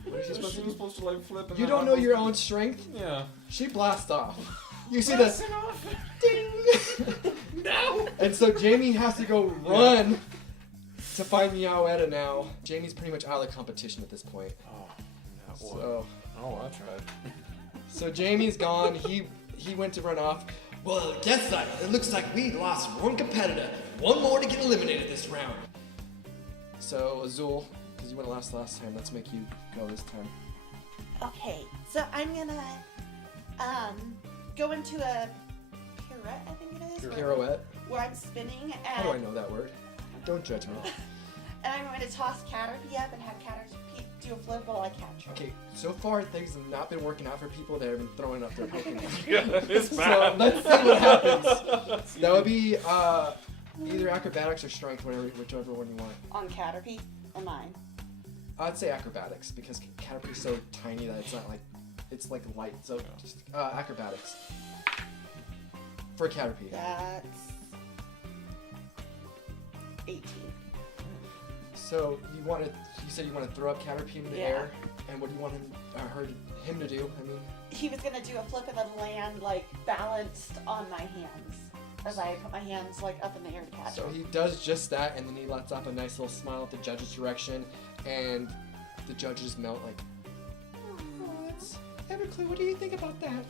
What is she supposed to do? supposed to like flip. You don't know your own strength? Yeah. She blasts off. You see the ding! No! And so Jamie has to go run to find Meowetta now. Jamie's pretty much out of the competition at this point. Oh, that one. So, I tried. so Jamie's gone. He went to run off. Well, guess that. It looks like we lost one competitor. One more to get eliminated this round. So Azul, because you went last time, let's make you go this time. Okay, so I'm gonna go into a pirouette, I think it is. Pirouette. Where I'm spinning and How do I know that word? Don't judge me. and I'm going to toss Caterpie up and have Caterpie do a flip while I catch her. Okay, so far things have not been working out for people that have been throwing up their Pokemon. Yeah, it's So bad. let's see what happens. That would be either acrobatics or strength, whichever one you want. On Caterpie or mine? I'd say acrobatics because Caterpie's so tiny that it's not like it's like light. So just acrobatics for Caterpie. That's 18. So you said you want to throw up Caterpie in the Yeah. air, and what do you want him to do? I mean, He was going to do a flip and then land like balanced on my hands as I put my hands like up in the air to catch so him. he does just that, and then he lets off a nice little smile at the judge's direction, and the judges melt like, oh, Everclear, what do you think about that?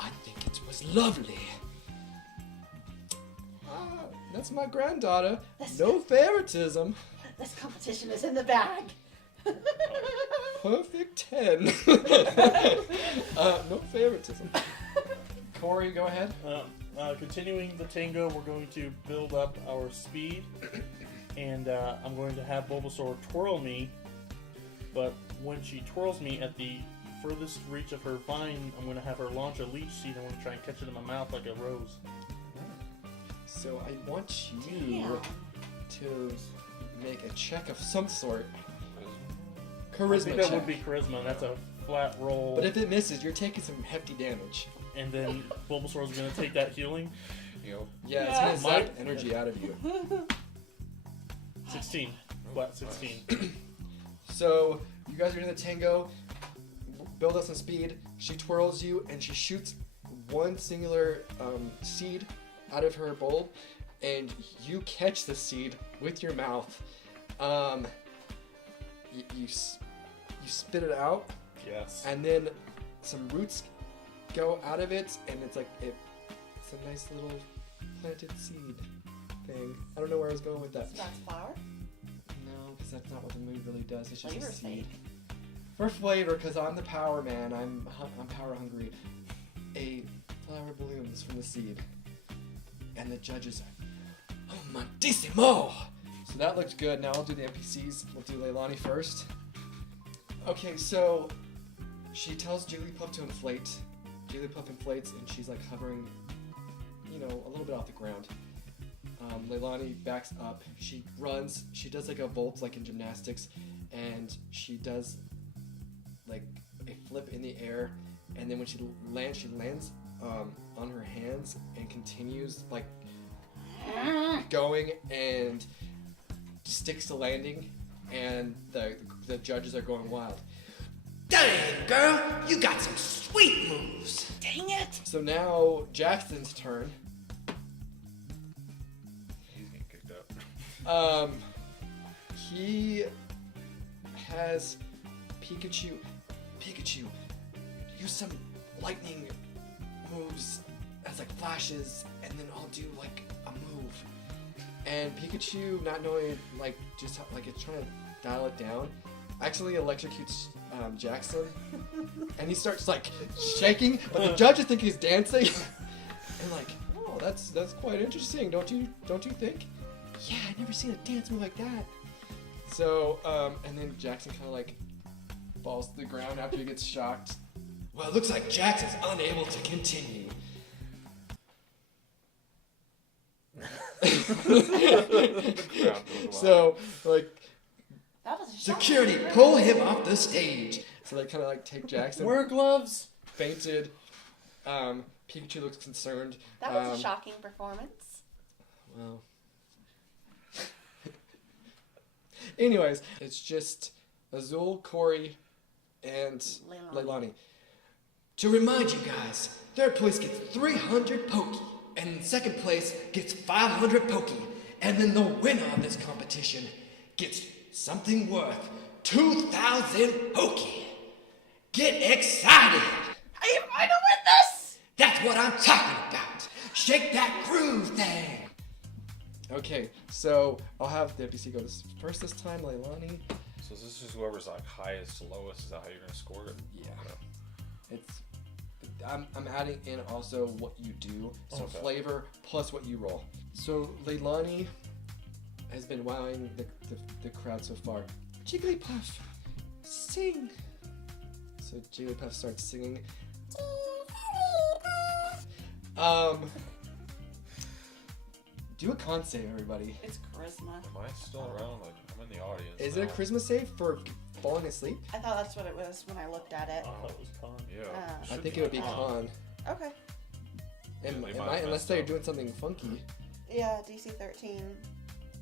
I think it was lovely. That's my granddaughter. This- No favoritism. This competition is in the bag. Perfect 10. No favoritism. Corey, go ahead. Continuing the tango, we're going to build up our speed, and I'm going to have Bulbasaur twirl me, but when she twirls me at the furthest reach of her vine, I'm going to have her launch a leech seed, and I'm going to try and catch it in my mouth like a rose. So I want you Damn. to make a check of some sort. I Charisma think that check. would be charisma. That's a flat roll. But if it misses, you're taking some hefty damage. And then Bulbasaur's going to take that healing. Yep. Yeah, it's Yeah. going to zap energy out of you. 16. Flat 16. So you guys are in the tango. Build up some speed. She twirls you, and she shoots one singular seed out of her bowl, and you catch the seed with your mouth. You spit it out, Yes. and then some roots go out of it, and it's like it's a nice little planted seed thing. I don't know where I was going with that. That's flour. No, because that's not what the mood really does. It's just a Flavor's seed. fake. For flavor, because I'm the power man. I'm power hungry. A flower blooms from the seed, and the judges are, Oh, Mantissimo! so that looks good. Now I'll do the NPCs. We'll do Leilani first. Okay, so she tells Jigglypuff to inflate. Jigglypuff inflates, and she's like hovering, a little bit off the ground. Leilani backs up. She runs. She does like a volt, like in gymnastics, and she does like a flip in the air. And then when she lands on her hands and continues like going and sticks the landing, and the judges are going wild. Dang, girl, you got some sweet moves. Dang it! So now Jackson's turn. He's getting kicked out. He has Pikachu, use some lightning moves as like flashes, and then I'll do like a move. And Pikachu, not knowing like just how, like it's trying to dial it down, actually electrocutes Jackson, and he starts like shaking. But the judges think he's dancing, and like, oh, that's quite interesting, don't you think? Yeah, I've never seen a dance move like that. So, and then Jackson kind of like falls to the ground after he gets shocked. Well, it looks like Jackson's unable to continue. So, like, That was a security, pull him off the stage. So they kind of like take Jackson. Wear gloves. Fainted. Pikachu looks concerned. That was a shocking performance. Well. Anyways, it's just Azul, Corey, and Leilani. To remind you guys, third place gets 300 Poké, and second place gets 500 Poké, and then the winner of this competition gets something worth 2,000 Poké. Get excited! I am going to win this! That's what I'm talking about. Shake that groove thing. Okay, so I'll have the NPC go first this time, Leilani. So this is whoever's like highest to lowest. Is that how you're gonna score it? Yeah. It's. I'm adding in also what you do, so flavor plus what you roll. So Leilani has been wowing the crowd so far. Jigglypuff, sing. So Jigglypuff starts singing. Do a con save, everybody. It's charisma. Am I still around? Like, I'm in the audience. Is now. it a charisma save for falling asleep? I thought that's what it was when I looked at it. I thought it was con. Yeah. I think it would be con. Okay. Unless they're doing something funky. Yeah, DC 13.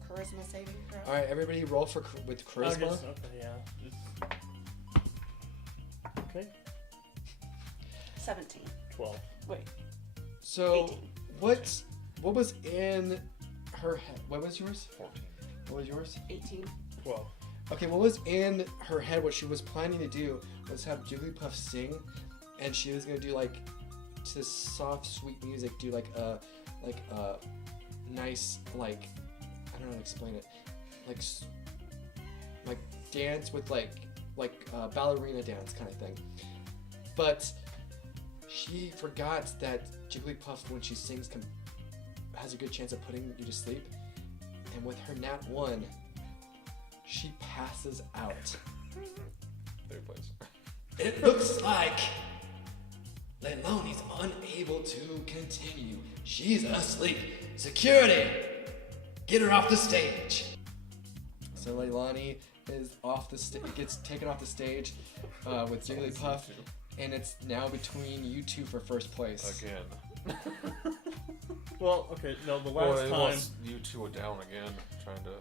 Charisma saving throw. All right, everybody roll with charisma. Okay, yeah. Okay. 17. 12. Wait. So 18. what was in her head? What was yours? 14. What was yours? 18. 12. Okay, what was in her head? What she was planning to do was have Jigglypuff sing, and she was gonna do like this soft, sweet music. Do like a nice like I don't know how to explain it, like dance with like ballerina dance kind of thing. But she forgot that Jigglypuff, when she sings, has a good chance of putting you to sleep. And with her nat 1, she passes out. Third place. It looks like Leilani's unable to continue. She's asleep. Security, get her off the stage. So Leilani is gets taken off the stage with Jigglypuff, and it's now between you two for first place. Again. Well, okay, no, the last time. You two are down again, trying to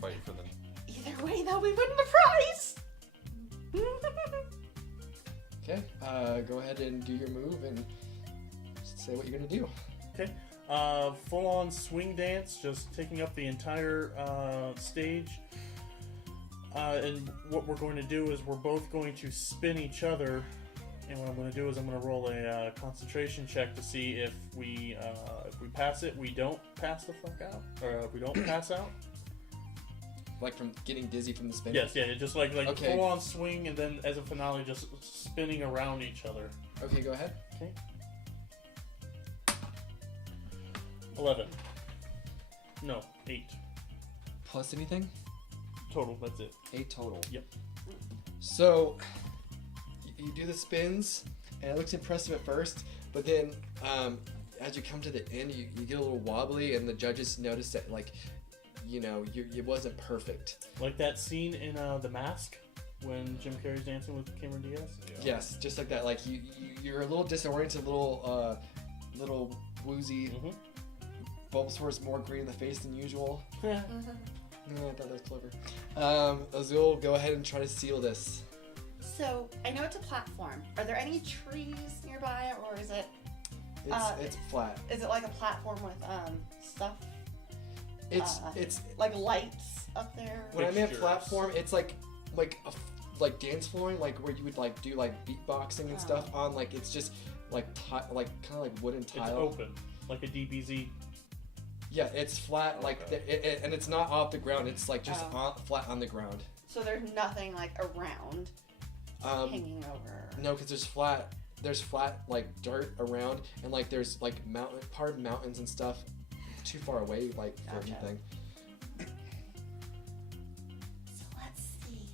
fight for the. Either way, though, we win the prize! Okay, go ahead and do your move and say what you're gonna do. Okay. Full on swing dance, just taking up the entire stage. And what we're going to do is we're both going to spin each other. And what I'm going to do is I'm going to roll a concentration check to see if we pass it, we don't pass the fuck out, or if we don't pass out. Like from getting dizzy from the spin? Yes, yeah, just like okay. Full on swing, and then as a finale, just spinning around each other. Okay, go ahead. Okay. 11. No, 8 Plus anything? total. That's it. 8 total. Yep. So you do the spins, and it looks impressive at first, but then as you come to the end, you get a little wobbly, and the judges notice that, like, you know, it wasn't perfect. Like that scene in The Mask when Jim Carrey's dancing with Cameron Diaz. Yeah. Yes, just like that. Like you're a little disoriented, a little woozy. Mm-hmm. Bulbasaur's more green in the face than usual. Yeah. I thought that was clever. Azul, go ahead and try to seal this. So, I know it's a platform. Are there any trees nearby, or is it... It's flat. Is it like a platform with stuff? It's like lights up there. When I meant platform, it's like dance flooring, like where you would like do like beatboxing and stuff on. Like it's just like kind of like wooden tile. It's open, like a DBZ. Yeah, it's flat, like and it's not off the ground. It's like just flat on the ground. So there's nothing like around hanging over. No, because there's flat like dirt around, and like there's like mountains and stuff too far away like for anything. So let's see.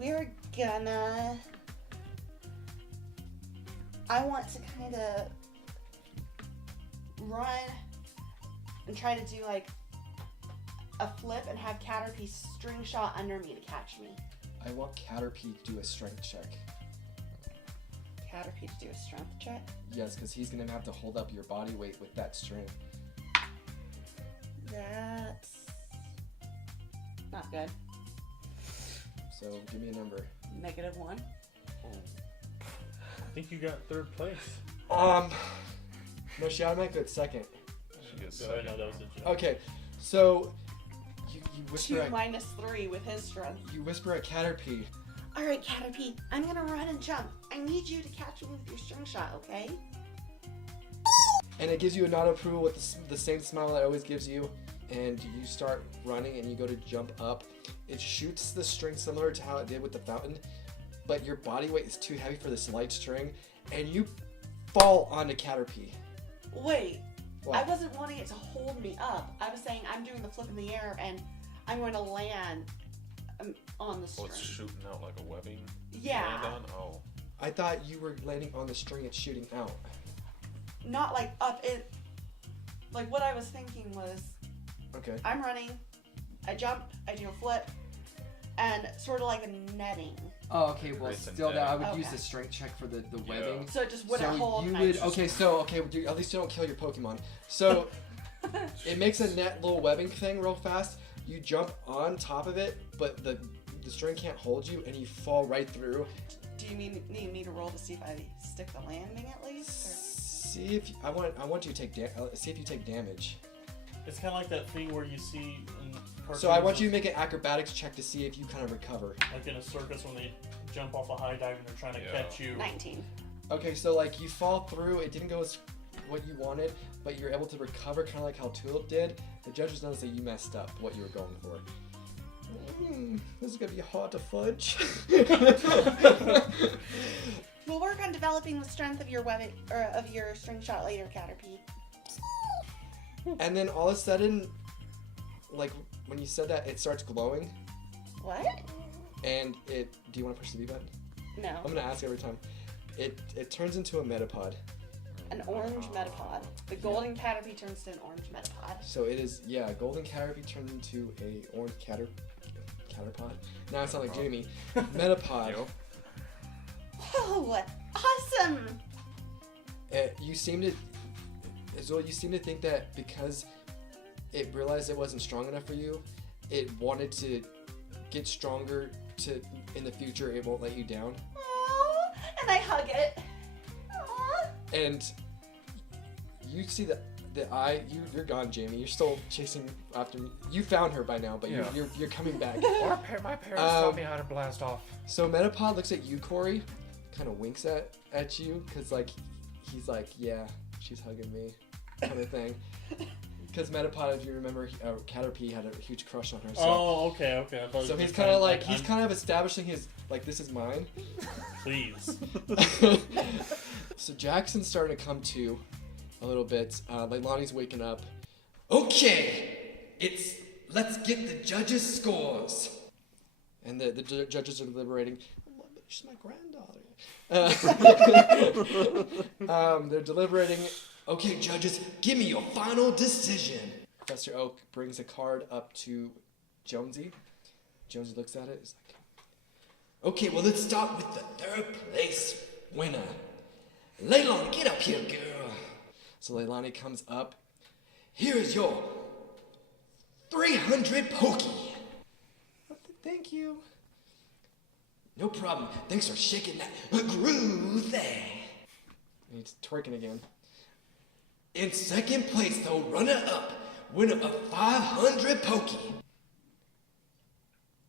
We're gonna. I want to kind of run and try to do like a flip and have Caterpie string shot under me to catch me. I want Caterpie to do a strength check. Caterpie to do a strength check? Yes, because he's gonna have to hold up your body weight with that string. That's not good. So give me a number. -1. I think you got third place. No, she automatically got second. She gets So I second. know that was a joke. Okay, so you whisper 2 at, minus 3 with his strength. you whisper at Caterpie. All right, Caterpie, I'm gonna run and jump. I need you to catch me with your string shot, okay? And it gives you a nod of approval with the same smile that it always gives you. And you start running and you go to jump up. It shoots the string similar to how it did with the fountain, but your body weight is too heavy for this light string, and you fall onto Caterpie. Wait, What? I wasn't wanting it to hold me up. I was saying I'm doing the flip in the air and I'm going to land on the Oh, string. it's shooting out like a webbing. Yeah. Land on? Oh. I thought you were landing on the string it's shooting out. Not like up. Like what I was thinking was Okay. I'm running, I jump, I do a flip, and sort of like a netting. Oh, okay. Well, Creates a still, that I net. would use Okay. the strength check for the webbing. So it just wouldn't hold. you my- would at least you don't kill your Pokemon. So it makes a net little webbing thing real fast. You jump on top of it, but the string can't hold you, and you fall right through. Do you need me to roll to see if I stick the landing at least? See if I want you to take see if you take damage. It's kind of like that thing where you see in cartoons. So I want you to make an acrobatics check to see if you kind of recover. Like in a circus when they jump off a high dive and they're trying to catch you. 19. Okay, so like you fall through, it didn't go as what you wanted, but you're able to recover kind of like how Tulip did. The judges noticed that you messed up what you were going for. This is gonna be hard to fudge. We'll work on developing the strength of your webbing or of your string shot later, Caterpie. And then all of a sudden, like when you said that, it starts glowing, What? and it. Do you want to push the B button? No. I'm gonna ask every time. It turns into a Metapod. An orange Metapod. The golden Caterpie turns to an orange Metapod. So it is, golden Caterpie turned into a orange Caterpod. Now I sound like Jamie. Metapod. Yo. Oh, awesome! You seem to think that because it realized it wasn't strong enough for you, it wanted to get stronger to in the future. It won't let you down. Aww, and I hug it. Aww. And you see the eye. You're gone, Jamie. You're still chasing after me. You found her by now, but Yeah. you're coming back. My parents taught me how to blast off. So Metapod looks at you, Corey, kind of winks at you, because like he's like, yeah, she's hugging me, kind of thing. Because Metapod, if you remember, Caterpie had a huge crush on her. So, Oh, okay. I thought so it was he's just kind of like I'm- he's kind of establishing his like this is mine. Please. So Jackson's starting to come to a little bit. Leilani's waking up. Okay, let's get the judges' scores. And the judges are deliberating. She's my granddaughter. They're deliberating. Okay, judges, give me your final decision. Professor Oak brings a card up to Jonesy. Jonesy looks at it. He's like, Okay, well, let's start with the third place winner. Leilani, get up here, girl. so Leilani comes up. Here is your 300 Pokey. Thank you. No problem. Thanks for shaking that groove there. And he's twerking again. In second place, though, runner-up, winner of 500 Pokey,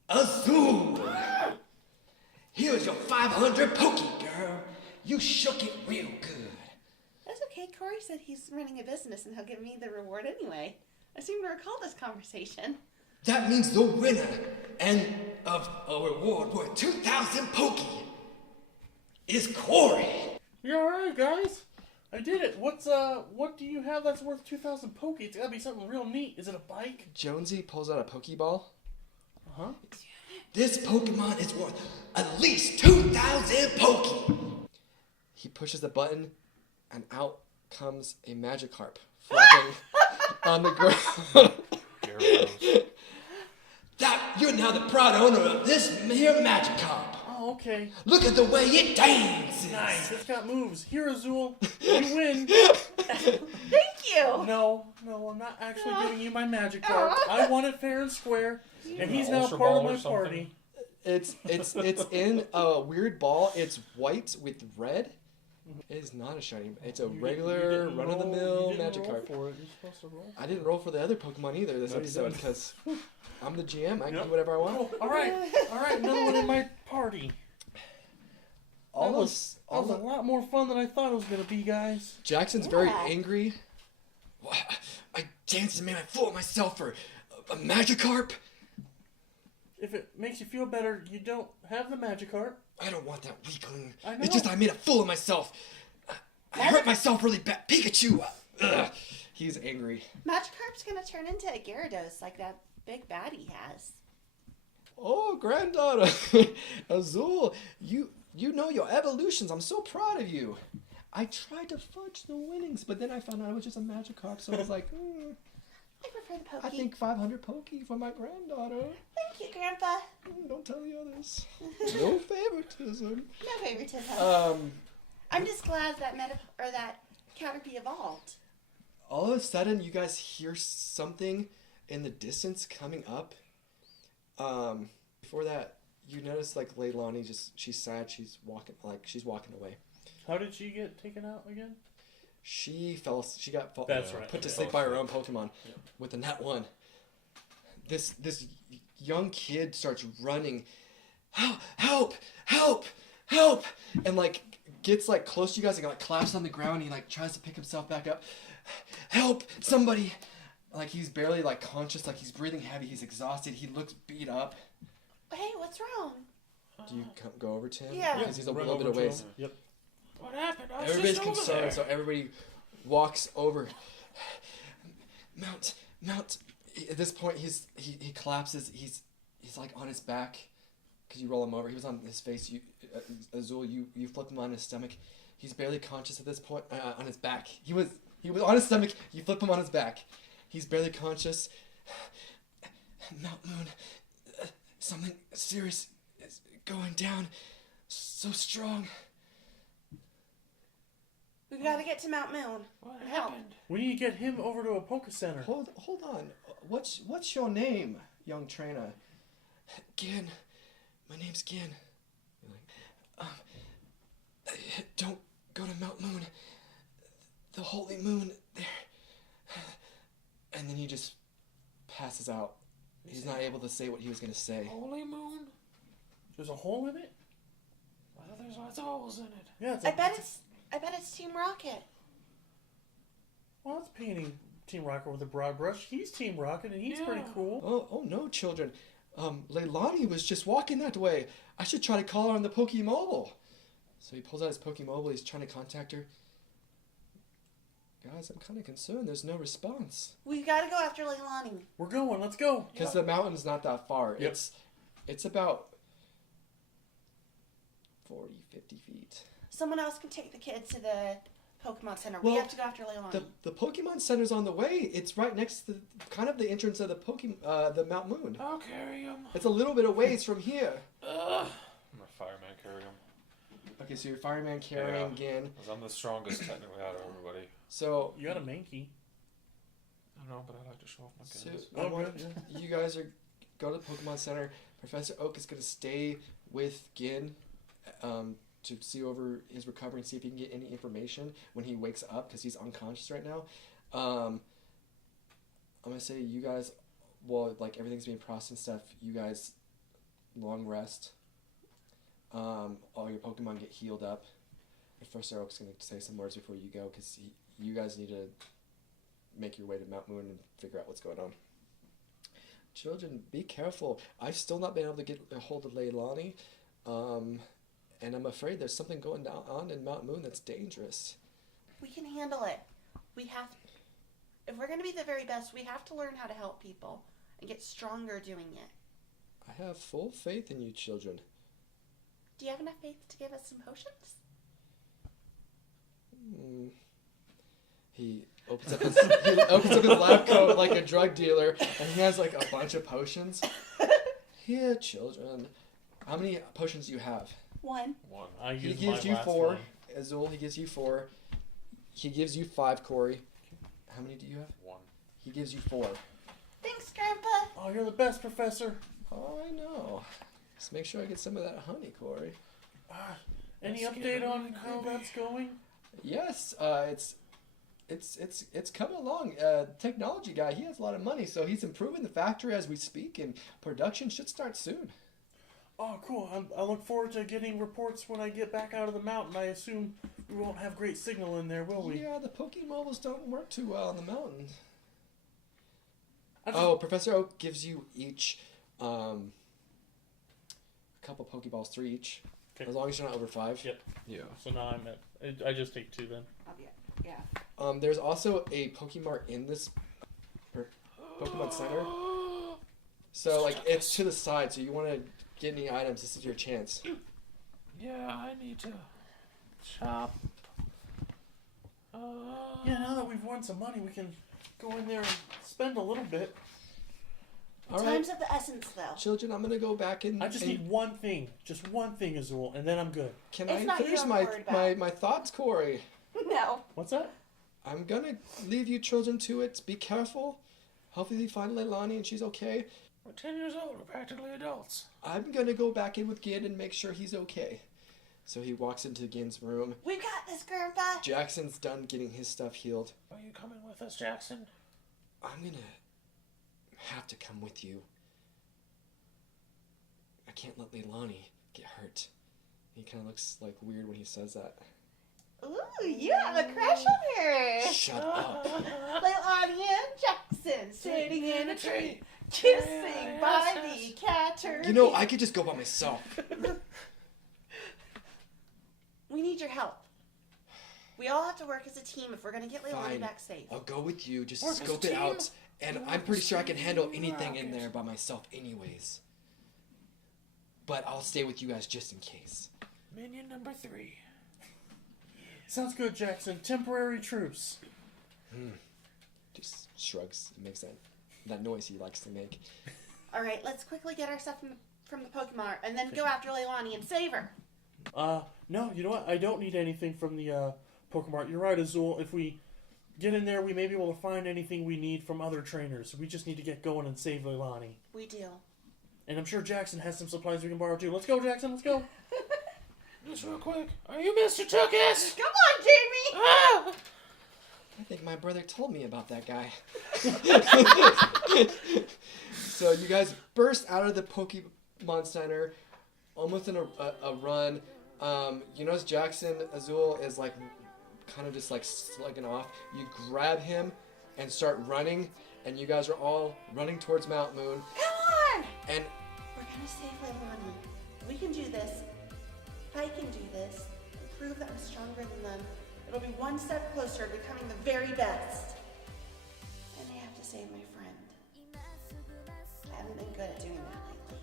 Azul. Here's your 500 Pokey, girl. You shook it real good. That's okay. Corey said he's running a business and he'll give me the reward anyway. I seem to recall this conversation. That means the winner and of a reward worth 2,000 Pokey is Corey. You alright, guys? I did it. What do you have that's worth 2,000 Pokey? It's gotta be something real neat. Is it a bike? Jonesy pulls out a Pokeball. Uh-huh. This Pokemon is worth at least 2,000 Pokey. He pushes the button, and out comes a Magikarp flopping on the ground. That you're now the proud owner of this here Magikarp. Oh, okay. Look at the way it dances. Nice. It's got moves. Here, Azul. You win. Thank you. No, I'm not actually giving you my Magikarp. I won it fair and square, and he's now Ultra part Ball of or my something? party. It's in a weird ball. It's white with red. It is not a shiny. It's a regular run-of-the-mill Magikarp. You're supposed to roll. I didn't roll for the other Pokemon either this No, you episode didn't. because I'm the GM. I can Yep. do whatever I want. Oh, all right, another one in my party. That was a lot more fun than I thought it was gonna be, guys. Jackson's very Yeah. angry. What? I danced and made a fool of myself for a Magikarp? If it makes you feel better, you don't have the Magikarp. I don't want that weakling. I know. It's just I made a fool of myself. I hurt myself really bad. Pikachu! Ugh. He's angry. Magikarp's gonna turn into a Gyarados like that big baddie has. Oh, granddaughter, Azul, you know your evolutions. I'm so proud of you. I tried to fudge the winnings, but then I found out it was just a Magikarp, so I was like, I prefer the Pokey. I think 500 Pokey for my granddaughter. Thank you, Grandpa. Don't tell the others. No favoritism. No favoritism. I'm just glad that that Caterpie evolved. All of a sudden, you guys hear something in the distance coming up. Before that, you notice like Leilani she's sad. She's walking away. How did she get taken out again? She got That's right. put to Okay. sleep by her own Pokemon with a Nat 1. This young kid starts running. Help! And like gets like close to you guys and like collapses on the ground. And he like tries to pick himself back up. Help! Somebody! Like he's barely like conscious. Like he's breathing heavy. He's exhausted. He looks beat up. Hey, what's wrong? Do you go over to him? Yeah. Because he's a Run little bit over of to ways. him. Yep. What happened? I was Everybody's just over concerned, there. so everybody walks over. Mount. At this point, he collapses. He's like on his back, because you roll him over. He was on his face. Azul, you flip him on his stomach. He's barely conscious at this point. On his back. He was on his stomach. You flip him on his back. He's barely conscious. Mount Moon, something serious is going down. So strong. We've got to get to Mount Moon. What and help. happened? We need to get him over to a Poke Center. Hold on. What's your name, young trainer? Gin. My name's Gin. Don't go to Mount Moon. The holy moon there. And then he just passes out. He's not able to say what he was gonna say. Holy moon? There's a hole in it? I thought there's lots of holes in it. Yeah, it's I bet it's Team Rocket. Well, it's painting Team Rocket with a broad brush. He's Team Rocket, and he's pretty Yeah. cool. Oh no, children. Leilani was just walking that way. I should try to call her on the Pokemobile. So he pulls out his Pokemobile. He's trying to contact her. Guys, I'm kind of concerned. There's no response. We've got to go after Leilani. We're going. Let's go. Because the mountain's not that far. Yep. It's about 40, 50 feet. Someone else can take the kids to the Pokemon Center. We Well, have to go after Leilani. The Pokemon Center's on the way. It's right next to kind of the entrance of the Mount Moon. I'll carry him. It's a little bit of ways from here. Ugh. I'm a fireman carry him. Okay, so you're fireman carrying again. Because I'm the strongest technically out of everybody. So You got a Mankey. I know, but I like to show off my So guns. I Oh, want good, you guys are go to the Pokemon Center. Professor Oak is gonna stay with Gin, to see over his recovery and see if he can get any information when he wakes up, because he's unconscious right now. I'm gonna say you guys, while like everything's being processed and stuff, you guys long rest. All your Pokemon get healed up. Professor Oak's gonna say some words before you go, because you guys need to make your way to Mount Moon and figure out what's going on. Children, be careful. I've still not been able to get a hold of Leilani, and I'm afraid there's something going on in Mount Moon that's dangerous. We can handle it. If we're going to be the very best, we have to learn how to help people and get stronger doing it. I have full faith in you, children. Do you have enough faith to give us some potions? He opens up his lab coat like a drug dealer, and he has like a bunch of potions. Here, children. How many potions do you have? One. He gives you 4. Azul, he gives you 4. He gives you 5, Corey. How many do you have? 1. He gives you 4. Thanks, Grandpa. Oh, you're the best, Professor. Oh, I know. Just make sure I get some of that honey, Corey. Any update on how that's going? Yes, it's coming along. Technology guy, he has a lot of money, so he's improving the factory as we speak, and production should start soon. Oh, cool. I look forward to getting reports when I get back out of the mountain. I assume we won't have great signal in there, will we? Yeah, the Pokemobiles don't work too well on the mountain. Professor Oak gives you each a couple Pokeballs, 3 each. Okay. As long as you're not over 5. Yep. Yeah. So now I'm at... I just take 2 then. Yeah. There's also a Pokemart in this Pokemon Center. So, like, it's to the side, so you want to get any items, this is your chance. Yeah, I need to shop. Yeah, now that we've won some money, we can go in there and spend a little bit. Time's of the essence, though. Children, I'm going to go back and... I just need one thing. Just one thing, Azul, and then I'm good. Can It's I not finish your word back. my thoughts, Corey? No. What's that? I'm going to leave you children to it. Be careful. Hopefully you find Leilani and she's okay. We're 10 years old. We're practically adults. I'm going to go back in with Gin and make sure he's okay. So he walks into Gin's room. We got this, Grandpa. Jackson's done getting his stuff healed. Are you coming with us, Jackson? I'm going to have to come with you. I can't let Leilani get hurt. He kind of looks like weird when he says that. Ooh, you have a crush on her. Shut up. Leilani and Jackson sitting in a tree, kissing by the cater. You know, I could just go by myself. We need your help. We all have to work as a team if we're going to get Leilani Fine. back safe. I'll go with you. Just Work as a scope it team? out. And Work I'm pretty as sure I can handle Team anything in Rocket. there by myself anyways. But I'll stay with you guys just in case. Minion number 3. Sounds good, Jackson. Temporary truce. Just shrugs and makes that noise he likes to make. All right, let's quickly get our stuff from the Pokemon and then go after Leilani and save her. No, you know what? I don't need anything from the Pokemart. You're right, Azul. If we get in there, we may be able to find anything we need from other trainers. We just need to get going and save Leilani. We do. And I'm sure Jackson has some supplies we can borrow too. Let's go, Jackson. Let's go. Just real quick. Are you Mr. Tuckus? Come on, Jamie! Ah! I think my brother told me about that guy. So you guys burst out of the Pokemon Center, almost in a run. You notice Jackson Azul is like kind of just like slugging off. You grab him and start running, and you guys are all running towards Mount Moon. Come on! And We're gonna save Leilani. We can do this. I can do this. And prove that I'm stronger than them. It'll be one step closer to becoming the very best. And I have to save my friend. I haven't been good at doing that lately.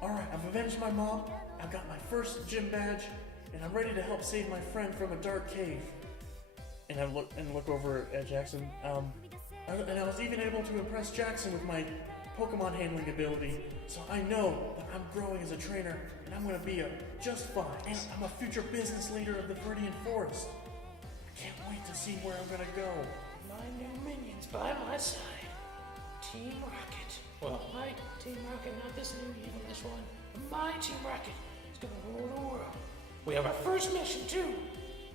Alright, I've avenged my mom. I've got my first gym badge. And I'm ready to help save my friend from a dark cave. And I look over at Jackson. And I was even able to impress Jackson with my Pokemon handling ability. So I know that I'm growing as a trainer, and I'm going to be just fine. And I'm a future business leader of the Viridian Forest. I can't wait to see where I'm going to go. My new minions by my side. Team Rocket. Well, my Team Rocket, not this new evil, this one. My Team Rocket is gonna rule the world. We have our first mission too,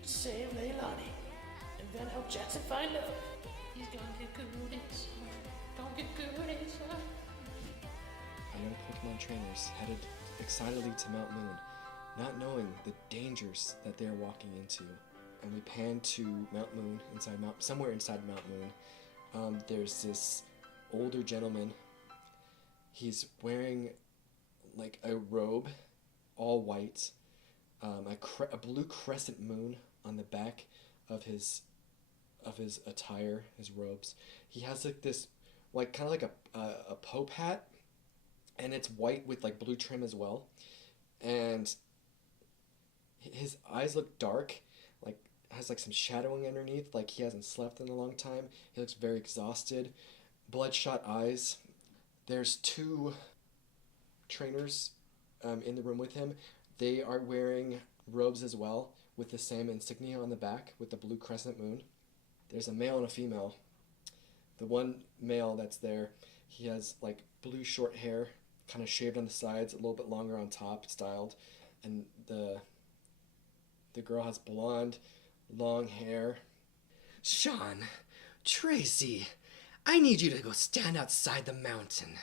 to save Leilani, and then help Jackson find her. He's gonna get goodies. Don't get goodies. Our young Pokemon trainers headed excitedly to Mount Moon, not knowing the dangers that they're walking into. And we pan to Mount Moon, somewhere inside Mount Moon. There's this older gentleman. He's wearing like a robe, all white, a blue crescent moon on the back of his attire, his robes. He has like this, like kind of like a Pope hat, and it's white with like blue trim as well. And his eyes look dark, like has like some shadowing underneath, like he hasn't slept in a long time. He looks very exhausted, bloodshot eyes. There's 2 trainers in the room with him. They are wearing robes as well, with the same insignia on the back with the blue crescent moon. There's a male and a female. The one male that's there, he has like blue short hair, kind of shaved on the sides, a little bit longer on top, styled, and the girl has blonde, long hair. Sean, Tracy, I need you to go stand outside the mountain.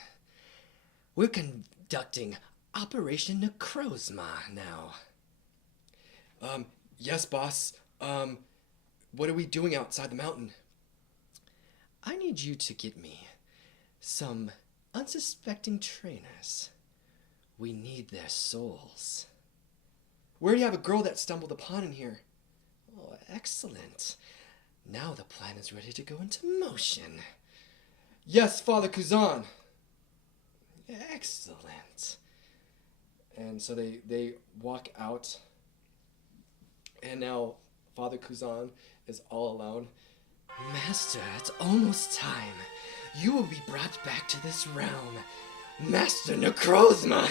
We're conducting Operation Necrozma now. Yes, boss. What are we doing outside the mountain? I need you to get me some unsuspecting trainers. We need their souls. Where do you have a girl that stumbled upon in here? Oh, excellent. Now the plan is ready to go into motion. Yes, Father Kuzan. Excellent. And so they walk out, and now Father Kuzan is all alone. Master, it's almost time. You will be brought back to this realm. Master Necrozma!